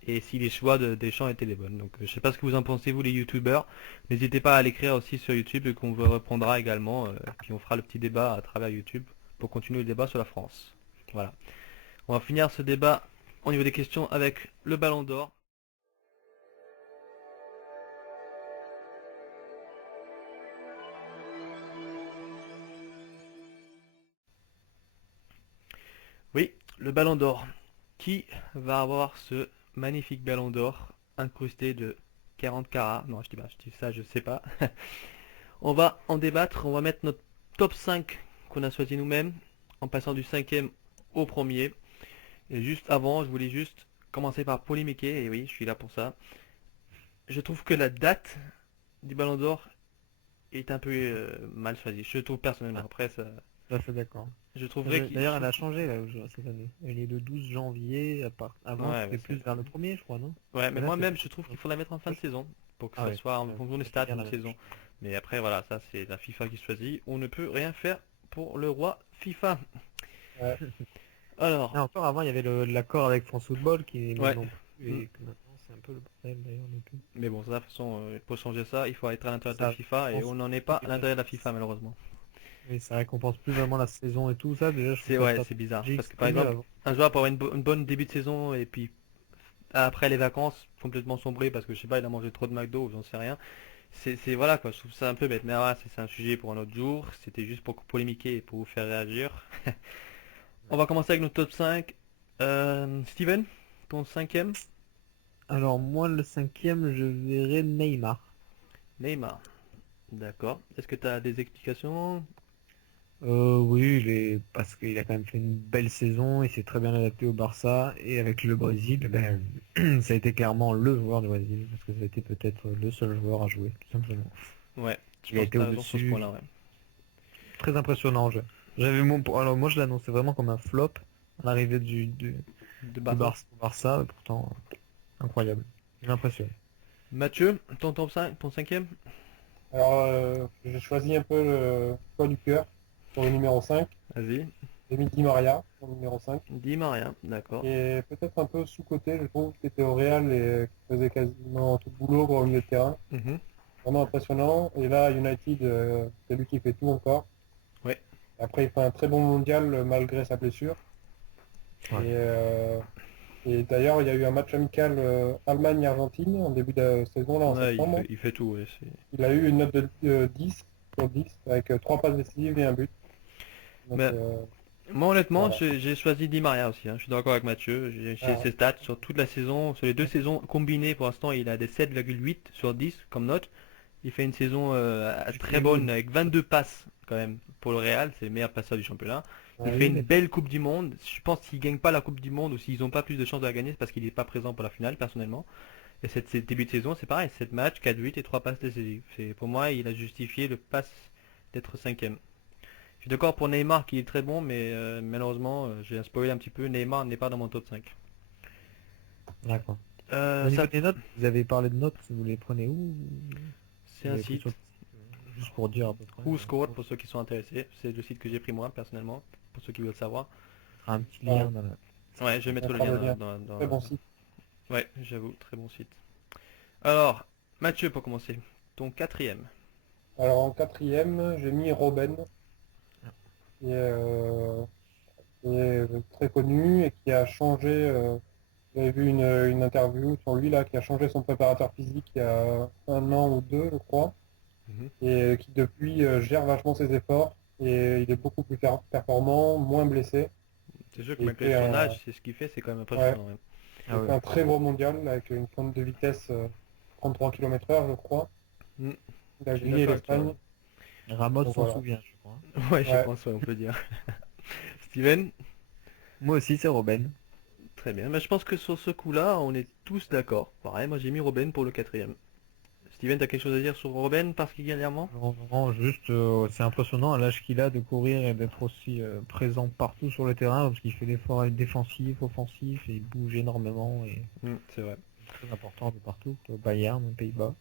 et si les choix des champs étaient les bonnes. Donc je sais pas ce que vous en pensez vous les youtubeurs. N'hésitez pas à l'écrire aussi sur YouTube et qu'on vous répondra également. Puis on fera le petit débat à travers YouTube pour continuer le débat sur la France. Voilà. On va finir ce débat au niveau des questions avec le Ballon d'Or. Oui, le Ballon d'Or. Qui va avoir ce magnifique Ballon d'Or incrusté de 40 carats? Non, je dis ça, je sais pas. On va en débattre, on va mettre notre top 5 qu'on a choisi nous-mêmes, en passant du cinquième au premier. Et juste avant, je voulais juste commencer par polémiquer, et oui, je suis là pour ça. Je trouve que la date du Ballon d'Or est un peu mal choisie. Je trouve personnellement. Ah, Après, ça, tout à fait d'accord. je trouverais qu'il... D'ailleurs, elle a changé là, cette année. Elle est le 12 janvier, avant Ouais, c'était ouais, plus vers le premier, je crois, non? ouais, mais Mais là, moi-même, je trouve qu'il faut la mettre en fin de saison, pour que Ah ça ouais, soit en fonction des c'est stats bien d'une la même saison. chose. Mais après, voilà, ça c'est la FIFA qui choisit. On ne peut rien faire pour le roi FIFA. Ouais. Alors, Et encore avant, il y avait l'accord avec France Football qui est ouais. non plus, Mm. et que maintenant c'est un peu le bordel d'ailleurs non plus. Mais bon, ça, de toute façon, pour changer ça, il faut être à l'intérieur de la Ça FIFA et récompense on n'en est plus, pas à l'intérieur de la FIFA malheureusement. et ça récompense plus vraiment la saison et tout ça. Déjà, je trouve C'est ça ouais, pas c'est bizarre. logique. Parce que par C'était mieux exemple, avant. un joueur pour avoir une bonne début de saison et puis après les vacances, complètement sombré parce que je sais pas, il a mangé trop de McDo ou j'en sais rien. Voilà quoi, je trouve ça un peu bête. Mais voilà, c'est un sujet pour un autre jour. C'était juste pour polémiquer et pour vous faire réagir. On va commencer avec notre top 5. Steven, ton cinquième? Alors moi, le cinquième, je verrais Neymar. Neymar. D'accord. Est-ce que tu as des explications? Oui, parce qu'il a quand même fait une belle saison, il s'est très bien adapté au Barça, et avec le Brésil, ben, ça a été clairement le joueur du Brésil, parce que ça a été peut-être le seul joueur à jouer, tout simplement. Ouais, je Il a pense que été tu as raison sur ce au-dessus, point-là, ouais. très impressionnant. Alors moi je l'annonçais vraiment comme un flop, à l'arrivée De du Barça. Barça, au Barça, et pourtant incroyable. Il m'impressionne. Mathieu, ton top 5, ton cinquième? Alors, j'ai choisi un peu le choix du cœur pour le numéro 5. Vas-y. J'ai mis Di Maria en numéro 5. Di Maria, d'accord. Et peut-être un peu sous-coté, je trouve, qui était au Real et qui faisait quasiment tout le boulot au milieu de terrain. Mhm. Vraiment impressionnant. Et là, United, c'est lui qui fait tout encore. Ouais. Après, il fait un très bon mondial malgré sa blessure. Ouais. Et d'ailleurs, il y a eu un match amical Allemagne-Argentine en début de saison, là, en Ouais, septembre. il fait tout, ouais. Il a eu une note de 10 sur 10 avec 3 passes décisives et un but. Donc, Mais moi, honnêtement, voilà. j'ai choisi Di Maria aussi, hein. Je suis d'accord avec Mathieu. J'ai Ah, ses stats sur toute la saison, sur les deux saisons combinées, pour l'instant, il a des 7,8 sur 10 comme note. Il fait une saison très bonne avec 22 passes quand même pour le Real, c'est le meilleur passeur du championnat. Il ouais, fait une belle Coupe du Monde. Je pense qu'il gagne pas la Coupe du Monde ou s'ils n'ont pas plus de chances de la gagner, c'est parce qu'il n'est pas présent pour la finale personnellement. Et cette début de saison, c'est pareil, 7 matchs, 4 buts et 3 passes décisives. Pour moi, il a justifié le pass d'être cinquième. Je suis d'accord pour Neymar qui est très bon, mais malheureusement, j'ai spoilé un petit peu, Neymar n'est pas dans mon top 5. D'accord. Au Ça, niveau des notes, vous avez parlé de notes, vous les prenez où? c'est Vous un avez pris site, sur le juste pour dire à peu près. WhoScored pour ceux qui sont intéressés. C'est le site que j'ai pris moi personnellement, pour ceux qui veulent savoir. Un petit Ouais. lien dans la... Ouais, je vais mettre on le fera lien le lien. dans- Très bon site. Ouais, j'avoue, très bon site. Alors, Mathieu pour commencer, ton quatrième. Alors en quatrième, j'ai mis Robben, qui est très connu et qui a changé. J'avais vu une interview sur lui là, qui a changé son préparateur physique il y a 1 an ou 2, je crois, Mhm. et qui depuis gère vachement ses efforts et il est beaucoup plus performant, moins blessé. C'est sûr que Et il malgré fait son un, âge, c'est ce qu'il fait, c'est quand même ouais, impressionnant. Ouais. Ah il fait ouais. un très gros mondial avec une pointe de vitesse 33 km/h, je crois. Mm. Il a Je suis grillé d'accord avec toi. l'Espagne. Ramos Donc s'en voilà. souvient, je crois. Ouais, je Ouais. pense, ouais, on peut dire. Steven, Moi aussi, c'est Robben. Très bien. Mais je pense que sur ce coup-là, on est tous d'accord. Pareil, moi j'ai mis Robben pour le quatrième. Steven, t'as quelque chose à dire sur Robben particulièrement? Non, non, juste, c'est impressionnant à l'âge qu'il a de courir et d'être aussi présent partout sur le terrain parce qu'il fait l'effort défensif, offensif et il bouge énormément et C'est vrai. c'est très important de partout, au Bayern, aux Pays-Bas.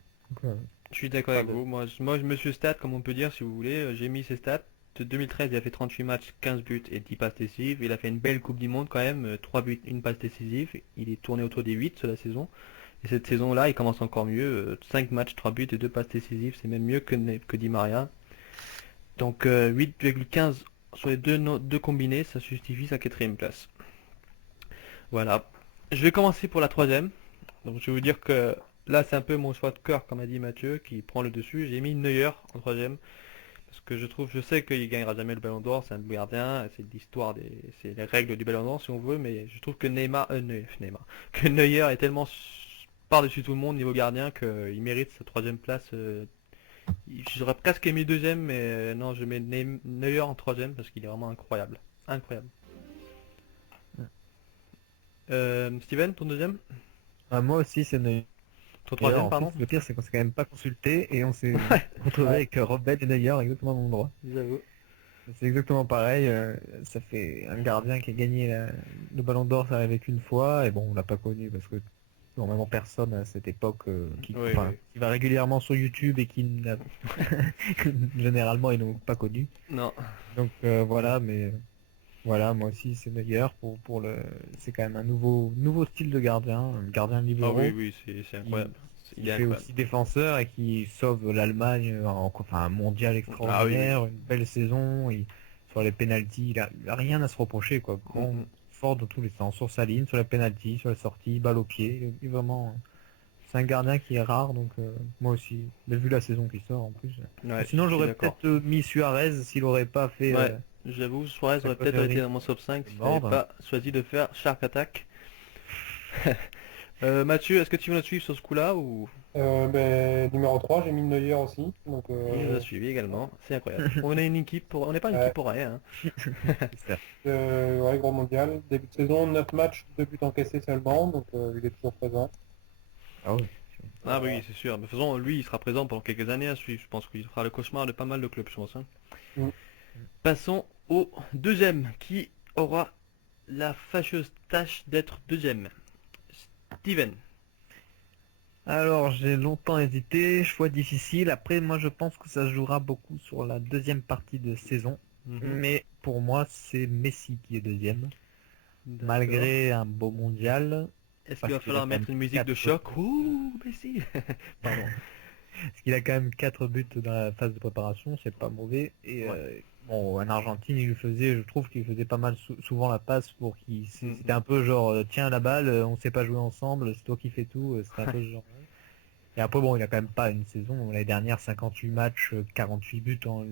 Donc, Je suis d'accord pas avec de- vous. Moi, je me suis stat, comme on peut dire, si vous voulez. J'ai mis ses stats. De 2013, il a fait 38 matchs, 15 buts et 10 passes décisives. Il a fait une belle Coupe du Monde quand même. 3 buts, une passe décisive. Il est tourné autour des 8 sur la saison. Et cette saison-là, il commence encore mieux. 5 matchs, 3 buts et 2 passes décisives. C'est même mieux que Di Maria. Donc 8,15 sur les deux combinés, ça justifie sa quatrième place. Voilà. Je vais commencer pour la troisième. Donc je vais vous dire que là c'est un peu mon choix de cœur, comme a dit Mathieu, qui prend le dessus. J'ai mis Neuer en troisième. Parce que je sais qu'il gagnera jamais le Ballon d'Or, c'est un gardien, c'est l'histoire c'est les règles du Ballon d'Or si on veut, mais je trouve que que Neuer est tellement par-dessus tout le monde niveau gardien qu'il mérite sa troisième place. J'aurais presque mis deuxième, mais non, je mets Neuer en troisième parce qu'il est vraiment incroyable. Incroyable. Steven, ton deuxième? Moi aussi, c'est Neuer. Ton Et alors, troisième, en pardon? plus, le pire, c'est qu'on s'est quand même pas consulté et on s'est retrouvé Ouais. avec Robben et Neuer exactement au même endroit. J'avoue. C'est exactement pareil. Ça fait un gardien qui a gagné le Ballon d'Or, ça arrivait qu'une fois et bon, on l'a pas connu parce que normalement personne à cette époque Oui, enfin, oui. qui va régulièrement sur YouTube et qui n'a généralement ils n'ont pas connu. Non. Donc voilà, mais voilà, moi aussi c'est Neuer pour le, c'est quand même un nouveau style de gardien, un gardien Ah oui, libéraux oui, c'est qui, incroyable. Il qui est fait incroyable. aussi défenseur et qui sauve l'Allemagne enfin un mondial Ah oui, oui. extraordinaire, une belle saison. Sur les pénaltys, il a rien à se reprocher quoi. Mm, Grand, mm. fort dans tous les sens, sur sa ligne, sur les pénaltys, sur les sorties, balle au pied. Il est vraiment, c'est un gardien qui est rare donc moi aussi. Mais vu la saison qui sort en plus. Ouais, Sinon je suis j'aurais d'accord. peut-être mis Suarez s'il aurait pas fait Ouais, j'avoue, Suarez sa aurait peut-être été connerie dans mon top 5 de s'il n'avait mordre. pas choisi de faire Shark Attack. Mathieu, est-ce que tu veux nous suivre sur ce coup-là ou Numéro 3, j'ai mis Neuer aussi. Donc, il nous a suivi également? C'est incroyable. On est une équipe on n'est pas une équipe ouais, pour rien, hein. C'est ouais, gros mondial. Début de saison, 9 matchs, 2 buts encaissés seulement. Donc, il est toujours présent. Ah oui. Ah oui, c'est sûr. Mais de toute façon, lui, il sera présent pendant quelques années à suivre. Je pense qu'il fera le cauchemar de pas mal de clubs, je pense, hein. Mm. Passons au deuxième, qui aura la fâcheuse tâche d'être deuxième. Steven. Alors j'ai longtemps hésité, choix difficile. Après moi je pense que ça se jouera beaucoup sur la deuxième partie de saison. Mhm. Mais pour moi c'est Messi qui est deuxième. D'accord. Malgré un beau mondial. Est-ce parce qu'il va qu'il a falloir quand mettre même une musique de quatre- choc? Ouh, Messi. Pardon. Parce qu'il a quand même 4 buts dans la phase de préparation, c'est pas mauvais. Et Ouais. bon en Argentine il faisait, je trouve qu'il faisait pas mal souvent la passe pour qu'il. Mm. C'était un peu genre tiens la balle, on sait pas jouer ensemble, c'est toi qui fais tout. C'était un peu ce genre. Et après, bon, il a quand même pas une saison. L'année dernière, 58 matchs, 48 buts en.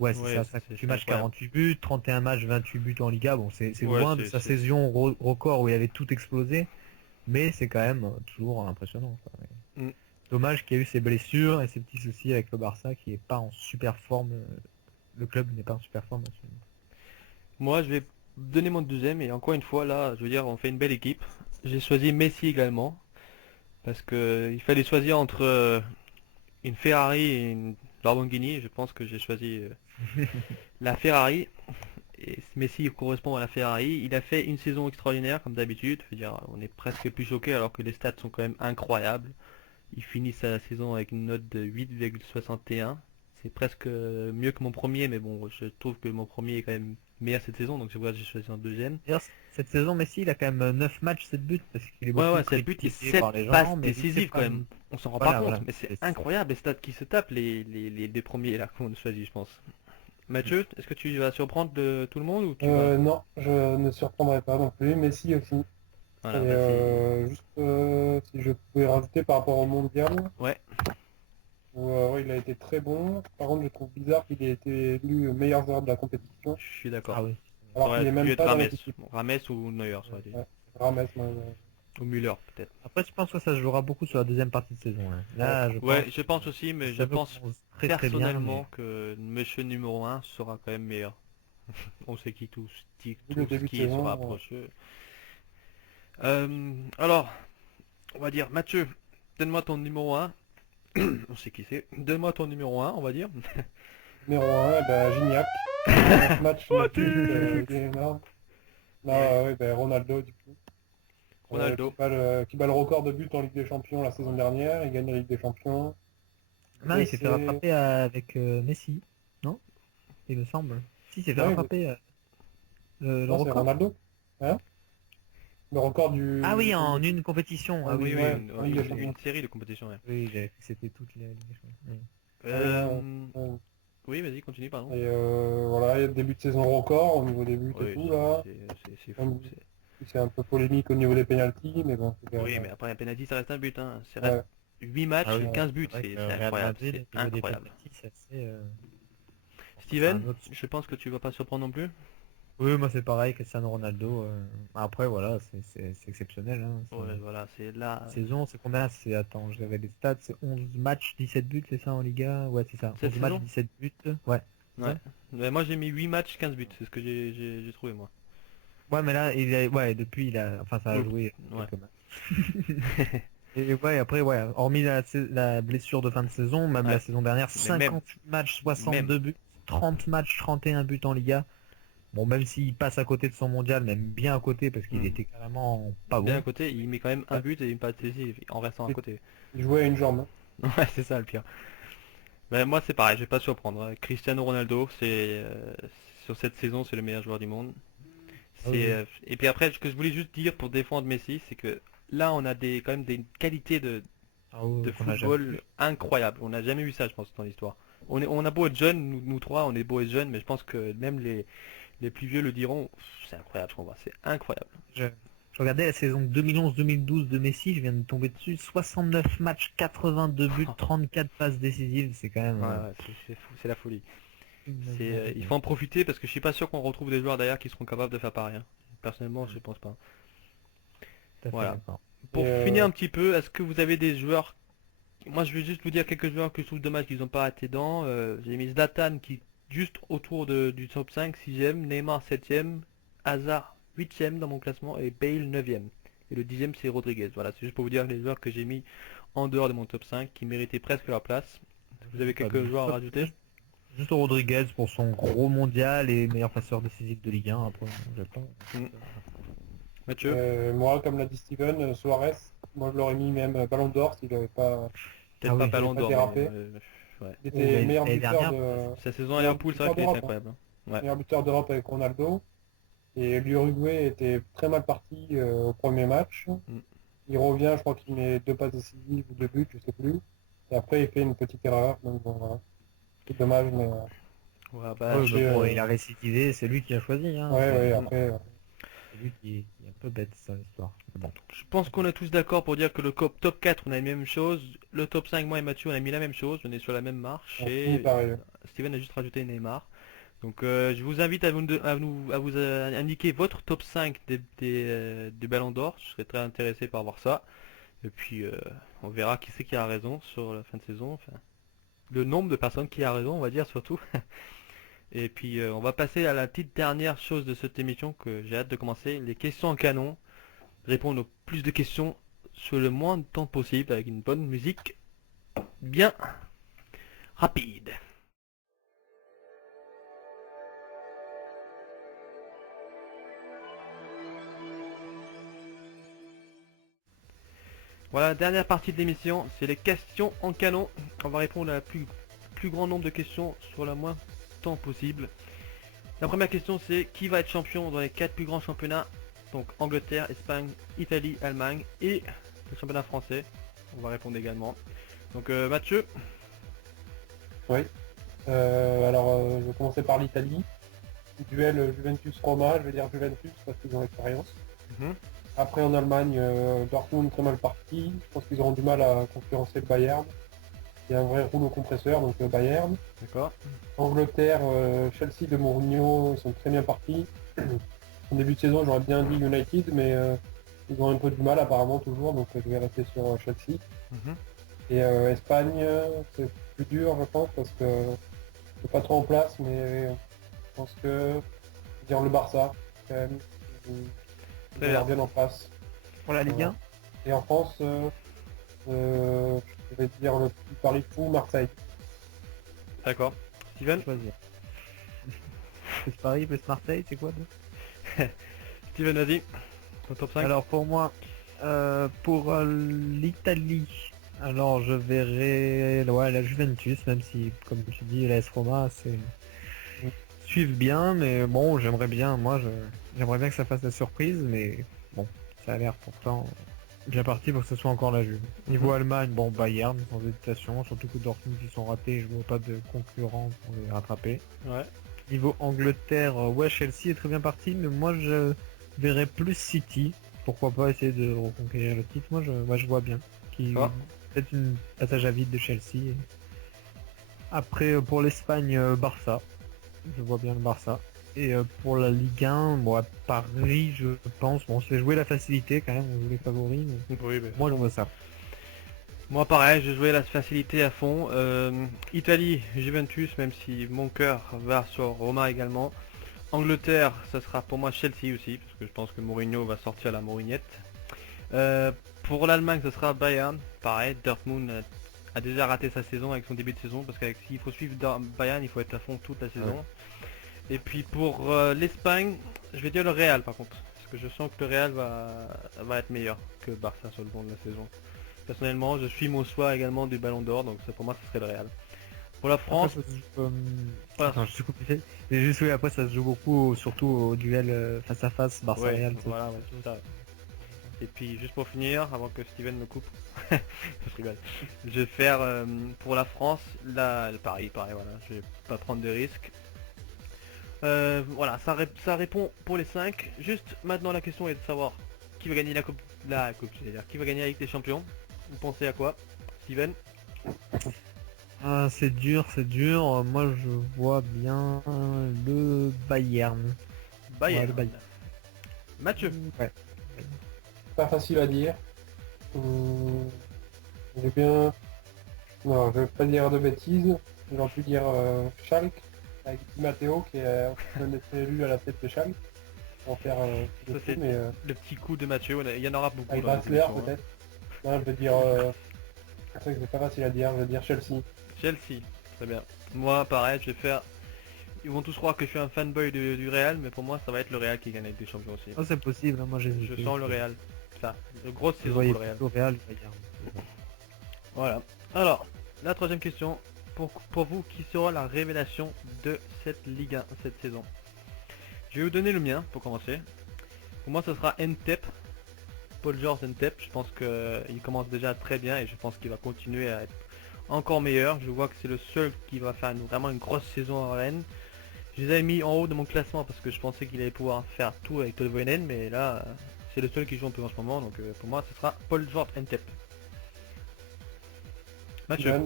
Ouais, c'est Ouais, ça, c'est 58 matchs, incroyable. 48 buts, 31 matchs, 28 buts en Liga. Bon, c'est Ouais, loin de sa saison record où il avait tout explosé, mais c'est quand même toujours impressionnant, quoi. Mm. Dommage qu'il y ait eu ces blessures et ces petits soucis avec le Barça qui est pas en super forme. Le club n'est pas en super forme. Moi, je vais donner mon deuxième et encore une fois, là, je veux dire, on fait une belle équipe. J'ai choisi Messi également parce que il fallait choisir entre une Ferrari et une Lamborghini. Je pense que j'ai choisi la Ferrari. Et Messi correspond à la Ferrari. Il a fait une saison extraordinaire comme d'habitude. Je veux dire, on est presque plus choqué alors que les stats sont quand même incroyables. Il finit sa saison avec une note de 8,61. C'est presque mieux que mon premier, mais bon, je trouve que mon premier est quand même meilleur cette saison, donc c'est pour ça que j'ai choisi un deuxième. D'ailleurs, cette saison, Messi, il a quand même 9 matchs, 7 buts, parce qu'il est Ouais, beaucoup ouais, 7 buts et critiqué 7 par les passes gens, mais décisives quand même. On s'en rend Voilà, pas compte, voilà. mais c'est C'est- incroyable les stats qui se tapent, les deux premiers là qu'on choisit, je pense. Mathieu, est-ce que tu vas surprendre tout le monde ou tu vas... Non, je ne surprendrai pas non plus. Messi aussi. Et Voilà, bah juste si je pouvais rajouter par rapport au mondial, Ouais, où ouais, il a été très bon. Par contre, je trouve bizarre qu'il ait été élu meilleur joueur de la compétition, je suis Ah d'accord. oui. Ça alors qu'il aurait est pu même être pas dans Rames. l'équipe. Rames ou Neuer, ça aurait été. Ouais, Rames, moi, Ou Müller, peut-être. Après, je pense que ça se jouera beaucoup sur la deuxième partie de saison, hein. Là, je Ouais, pense je pense aussi, mais que je ça pense commence très bien, personnellement que monsieur numéro un sera quand même meilleur. On sait qui vu le début de qui saison, sera approché. Alors, on va dire, Mathieu, donne-moi ton numéro un. On sait qui c'est. Donne-moi ton numéro un, on va dire. Numéro 1, ben, Gignac. 9 matchs, 9 buts, Mathis. il est énorme. Non, Et ouais, ben, Ronaldo, du coup. Ronaldo. Qui bat le record de buts en Ligue des Champions la saison dernière. Il gagne la Ligue des Champions. Non, il s'est fait Blessé. rattraper avec Messi, non? Il me semble. Si, il s'est fait Ouais, rattraper le non, c'est record. Ronaldo. Hein? Le record Ah oui, en du- une compétition. en Ah Oui, oui, oui, oui. ouais, une, en Ligue des une Champions. série de compétitions, ouais. Oui, j'avais cru que c'était toute la Ligue des Champions. Oui. Ah oui, non, Euh, oui, vas-y, continue, pardon. et voilà, il y a début de saison record au niveau des buts et Oui, tout, là. c'est fou. Même si c'est un peu polémique au niveau des pénaltys, mais bon, c'est quand Oui, même... mais après un penalty, ça reste un but, hein. Ça reste Ouais, 8 matchs Ah et oui, 15 buts, c'est vrai que c'est Real incroyable, Madrid, c'est au niveau des incroyable. pénaltys, c'est assez... bon, c'est Steven, un autre... je pense que tu vas pas surprendre non plus. Oui, moi c'est pareil, Cristiano Ronaldo. Après, voilà, c'est exceptionnel. Hein. Ouais, voilà, c'est là. Saison, c'est combien? C'est, attends, j'avais les stats, c'est 11 matchs, 17 buts, c'est ça en Liga? Ouais, c'est ça. Cette 11 matchs, saison? 17 buts. Ouais, c'est Ouais. ça? Mais moi j'ai mis 8 matchs, 15 buts, c'est ce que j'ai trouvé moi. Ouais, mais là, ouais, depuis, enfin, ça a Oups, joué ouais. quelques matchs. Et ouais, après, ouais, hormis la blessure de fin de saison, même Ouais. la saison dernière, Mais même, 58 matchs, même. 62 buts, 30 matchs, 31 buts en Liga. Bon, même s'il passe à côté de son mondial, même bien à côté, parce qu'il Hmm. était carrément pas Bien à bon. côté, il met quand même un Ouais. but et une passe décisive en restant à il, côté. il jouait à une jambe. Hein. Ouais, c'est ça le pire. Ben, moi c'est pareil, je vais pas te surprendre, hein. Cristiano Ronaldo, sur cette saison, c'est le meilleur joueur du monde. Ah oui, oui. Et puis après, ce que je voulais juste dire pour défendre Messi, c'est que là on a quand même des qualités Ah oui, de oui, qu'on a jamais football vu. incroyables. On n'a jamais vu ça, je pense, dans l'histoire. On a beau être jeunes, nous trois, on est beau être jeunes, mais je pense que même les plus vieux le diront. C'est incroyable ce qu'on voit, c'est incroyable. Je regardais la saison 2011-2012 de Messi, je viens de tomber dessus, 69 matchs, 82 buts, 34 passes décisives, c'est quand même Ouais, ouais, c'est fou, c'est la folie. Il inimaginable. faut en profiter parce que je suis pas sûr qu'on retrouve des joueurs derrière qui seront capables de faire pareil, hein. Personnellement, je pense pas. Tout à fait Voilà. d'accord. Et Pour finir un petit peu, est-ce que vous avez des joueurs. Moi, je vais juste vous dire quelques joueurs que je trouve dommage qu'ils n'ont pas été dans. J'ai mis Zlatan qui juste autour du top 5, 6ème, Neymar 7ème, Hazard 8ème dans mon classement et Bale 9ème. Et le 10ème c'est Rodriguez. Voilà, c'est juste pour vous dire les joueurs que j'ai mis en dehors de mon top 5 qui méritaient presque leur place. Vous avez Pas quelques de- joueurs à rajouter? Juste Rodriguez pour son gros mondial et meilleur passeur décisif de Ligue 1. Après, j'ai pas. Mm. Mathieu? Moi, comme l'a dit Steven, Suarez, moi je l'aurais mis même Ballon d'Or s'il n'avait pas, Peut-être Ah pas oui. s'il avait Ballon pas d'Or, mais dérapé. ouais. Il Oui, était meilleur l'année buteur dernière, Sa saison à meilleur Liverpool, c'est vrai buteur qu'il était d'Europe. Hein. incroyable, hein. Ouais. Meilleur buteur d'Europe avec Ronaldo. Et l'Uruguay était très mal parti au premier match. Mm. Il revient, je crois qu'il met 2 passes décisives ou 2 buts, je sais plus. Et après, il fait une petite erreur. Donc bon, voilà. C'est dommage, mais Ouais, bah, ouais, je, mais bon, euh, il a récidivé, c'est lui qui a choisi. Hein, ouais, Mm. après, c'est lui qui est un peu bête, ça, l'histoire. Mais bon. Je pense qu'on est tous d'accord pour dire que le top 4, on a la même chose. Le top 5, moi et Mathieu, on a mis la même chose. On est sur la même marche. on finit Et pareil. Steven a juste rajouté Neymar. Donc je vous invite à vous indiquer votre top 5 des Ballons d'Or. Je serais très intéressé par voir ça. Et puis on verra qui c'est qui a raison sur la fin de saison. Enfin, le nombre de personnes qui a raison, on va dire surtout. Et puis on va passer à la petite dernière chose de cette émission que j'ai hâte de commencer. Les questions en canon. Répondre au plus de questions sur le moins de temps possible avec une bonne musique bien rapide. Voilà, la dernière partie de l'émission, c'est les questions en canon. On va répondre à la plus grand nombre de questions sur le moins de temps possible. La première question c'est qui va être champion dans les 4 plus grands championnats? Donc Angleterre, Espagne, Italie, Allemagne et le championnat français. On va répondre également. Donc Mathieu, Oui. Je vais commencer par l'Italie. Duel Juventus-Roma, je vais dire Juventus parce qu'ils ont l'expérience. Mhm. Après en Allemagne, Dortmund très mal parti. Je pense qu'ils auront du mal à concurrencer le Bayern. Il y a un vrai rouleau compresseur, donc le Bayern. d'accord. Angleterre, Chelsea de Mourinho, ils sont très bien partis. En début de saison, j'aurais bien dit United, mais ils ont un peu du mal apparemment toujours, donc je vais rester sur Chelsea. Mhm. Et Espagne, c'est plus dur je pense, parce que c'est pas trop en place, mais je pense que je vais dire le Barça, quand même. Ils Très ont l'air bien. bien en place. Pour la Ligue 1. Et en France, je vais dire le plus pari fou, Marseille. D'accord. Steven? Choisir. Plus Paris, plus Marseille, c'est quoi donc? Steven, vas-y. Ton top 5. Alors pour moi, pour l'Italie, alors je verrai ouais, la Juventus, même si, comme tu dis, la S Roma, c'est suivent bien, mais bon, j'aimerais bien que ça fasse la surprise, mais bon, ça a l'air pourtant bien parti pour que ce soit encore la Juve. Niveau Allemagne, bon, Bayern, sans hésitation, surtout que Dortmund qui sont ratés, je vois pas de concurrents pour les rattraper. Ouais. Niveau Angleterre, ouais, Chelsea est très bien parti, mais moi je verrais plus City. Pourquoi pas essayer de reconquérir le titre. Moi je vois bien. Ah. Peut-être une passage à vide de Chelsea. Après pour l'Espagne, Barça. Je vois bien le Barça. Et pour la Ligue 1, bon, à Paris, je pense. Bon, on se fait jouer la facilité quand même, on joue les favoris. Mais Oui, mais... moi je vois ça. Moi pareil, je jouais la facilité à fond. Italie, Juventus, même si mon cœur va sur Roma également. Angleterre, ça sera pour moi Chelsea aussi, parce que je pense que Mourinho va sortir la Mourinette. Pour l'Allemagne, ce sera Bayern. Pareil, Dortmund a déjà raté sa saison avec son début de saison, parce s'il faut suivre Bayern, il faut être à fond toute la saison. Ouais. Et puis pour l'Espagne, je vais dire le Real par contre, parce que je sens que le Real va être meilleur que Barça sur le long de la saison. Personnellement, je suis mon choix également du Ballon d'Or, donc pour moi, ce serait le Real. Pour la France, Après, ça se joue, voilà. Attends, je suis coupé. Mais juste oui, après ça se joue beaucoup, surtout au duel face à face, Barça-Real. Ouais, voilà, ouais, c'est ça. Et puis juste pour finir, avant que Steven me coupe, je rigole. Je vais faire pour la France, pareil, voilà, je vais pas prendre de risques. Voilà, ça répond pour les 5. Juste maintenant la question est de savoir qui va gagner la coupe, qui va gagner la Ligue des Champions. Vous pensez à quoi, Steven? Ah, c'est dur, c'est dur. Moi, je vois bien le Bayern. Bayern. Ouais, le Bayern. Mathieu. Ouais. Pas facile à dire. J'ai bien... Non, je vais pas dire de bêtises. J'aurais pu dire Schalke, avec Matteo qui est élu à la tête de Schalke. Pour faire Ça, c'est mais, le petit coup de Mathieu, il y en aura beaucoup avec dans Basler l'émission, peut-être. Non, je vais dire... c'est vrai que c'est pas facile à dire, je vais dire Chelsea. Chelsea, très bien. Moi, pareil, je vais faire... Ils vont tous croire que je suis un fanboy du Real, mais pour moi, ça va être le Real qui gagne avec des champions aussi. Oh, c'est possible, hein, moi j'ai Je sens le Real. Ça, une grosse Je saison voyais pour le Real. plutôt Real, Bayern. Voilà. Alors, la troisième question. Pour vous, qui sera la révélation de cette Ligue 1 cette saison? Je vais vous donner le mien pour commencer. Pour moi, ce sera Ntep. Paul George Ntep. Je pense qu'il commence déjà très bien et je pense qu'il va continuer à être encore meilleur. Je vois que c'est le seul qui va faire vraiment une grosse saison en Rennes. Je les avais mis en haut de mon classement parce que je pensais qu'il allait pouvoir faire tout avec Toivonen, mais là, c'est le seul qui joue un peu en ce moment, donc pour moi, ce sera Paul George Ntep. Mathieu.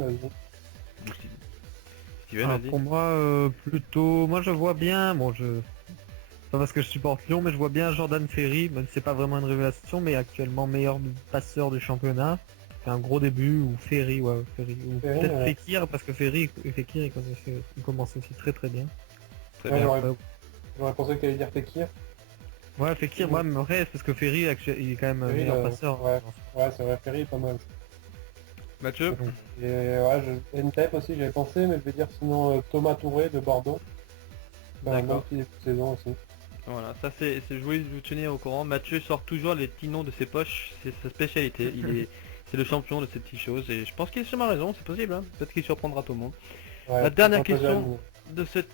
Steven, vas-y. Pour moi, plutôt, moi je vois bien, bon pas parce que je supporte Lyon, mais je vois bien Jordan Ferry, même si c'est pas vraiment une révélation, mais actuellement meilleur passeur du championnat. C'est un gros début, ou Ferry, ou peut-être Fekir, parce que Fekir il commence aussi très très bien. Très bien. J'aurais pensé que tu allais dire Fekir. Ouais, Fekir, moi, me reste, parce que Ferry, il est quand même meilleur passeur. Ouais, c'est vrai, Ferry est pas mal. Mathieu. Et ouais, Ntep aussi, j'avais pensé, mais je vais dire sinon Thomas Touré de Bordeaux. D'accord. Saison aussi. Voilà, ça c'est, je voulais vous tenir au courant. Mathieu sort toujours les petits noms de ses poches, c'est sa spécialité. C'est le champion de ces petites choses et je pense qu'il a sûrement raison, c'est possible. Hein. Peut-être qu'il surprendra tout le monde. Ouais, la dernière question de cette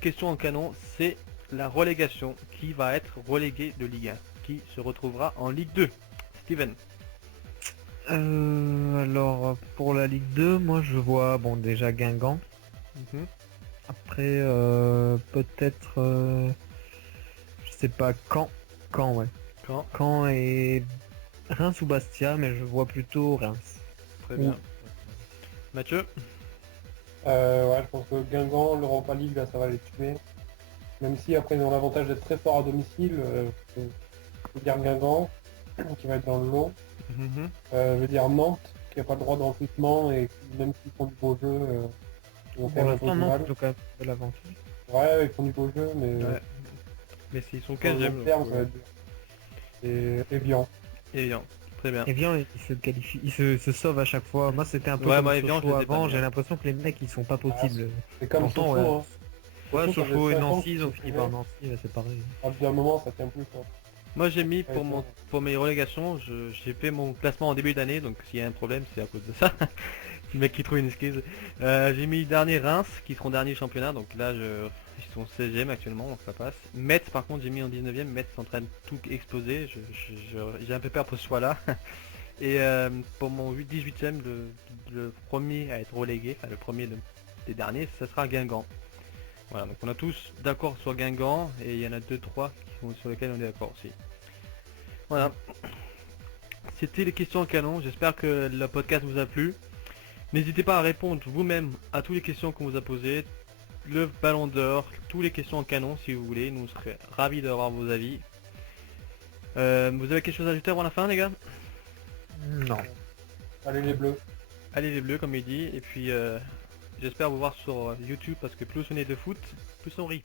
question en canon, c'est la relégation. Qui va être relégué de Ligue 1? Qui se retrouvera en Ligue 2? Steven. Alors pour la Ligue 2, moi je vois bon déjà Guingamp. Après peut-être je sais pas Caen ouais. Caen et Reims ou Bastia, mais je vois plutôt Reims. Très bien. Mathieu. Ouais, je pense que Guingamp, l'Europa League, là, ça va les tuer. Même si après ils ont l'avantage d'être très forts à domicile, je veux dire Guingamp, qui va être dans le lot. Je veux dire Nantes, qui n'a pas le droit de recrutement et même s'ils font du beau jeu, ils ont quand même un peu de mal. Ils ont quand même de l'avantage. Ouais, ils font du beau jeu, mais... Ouais. Mais s'ils sont sur le 15e. long terme, ça va être dur. et Evian. Et bien, très bien. Evian, il se qualifie, se sauve à chaque fois. Moi, c'était un peu Ouais, comme moi, Evian, je Sochaux les ai pas avant. mis, J'ai hein. l'impression que les mecs, ils sont pas possibles. C'est comme Pourtant, Sochaux, ouais. hein. Ouais, Sochaux, ça fait Sochaux et 5 ans Nancy, qu'ils ils se ont fini trouvaient. par Nancy, ouais, c'est pareil. À bout d'un moment, ça tient plus, quoi. Moi, j'ai mis Ouais, pour mes relégations, j'ai fait mon classement en début d'année, donc s'il y a un problème, c'est à cause de ça. Le mec qui trouve une excuse. J'ai mis dernier Reims, qui seront dernier championnat, donc là, ils sont 16e actuellement, donc ça passe. Metz, par contre, j'ai mis en 19e. Metz est en train de tout exploser. J'ai un peu peur pour ce choix-là. Et pour mon 18e, le premier à être relégué, enfin le premier des derniers, ça sera Guingamp. Voilà, donc on a tous d'accord sur Guingamp, et il y en a 2-3 sur lesquels on est d'accord aussi. Voilà. C'était les questions en canon, j'espère que le podcast vous a plu. N'hésitez pas à répondre vous-même à toutes les questions qu'on vous a posées, le ballon d'or, toutes les questions en canon si vous voulez, nous serons ravis d'avoir vos avis. Vous avez quelque chose à ajouter avant la fin les gars? Non. Allez les bleus. Allez les bleus comme il dit, et puis j'espère vous voir sur YouTube parce que plus on est de foot, plus on rit.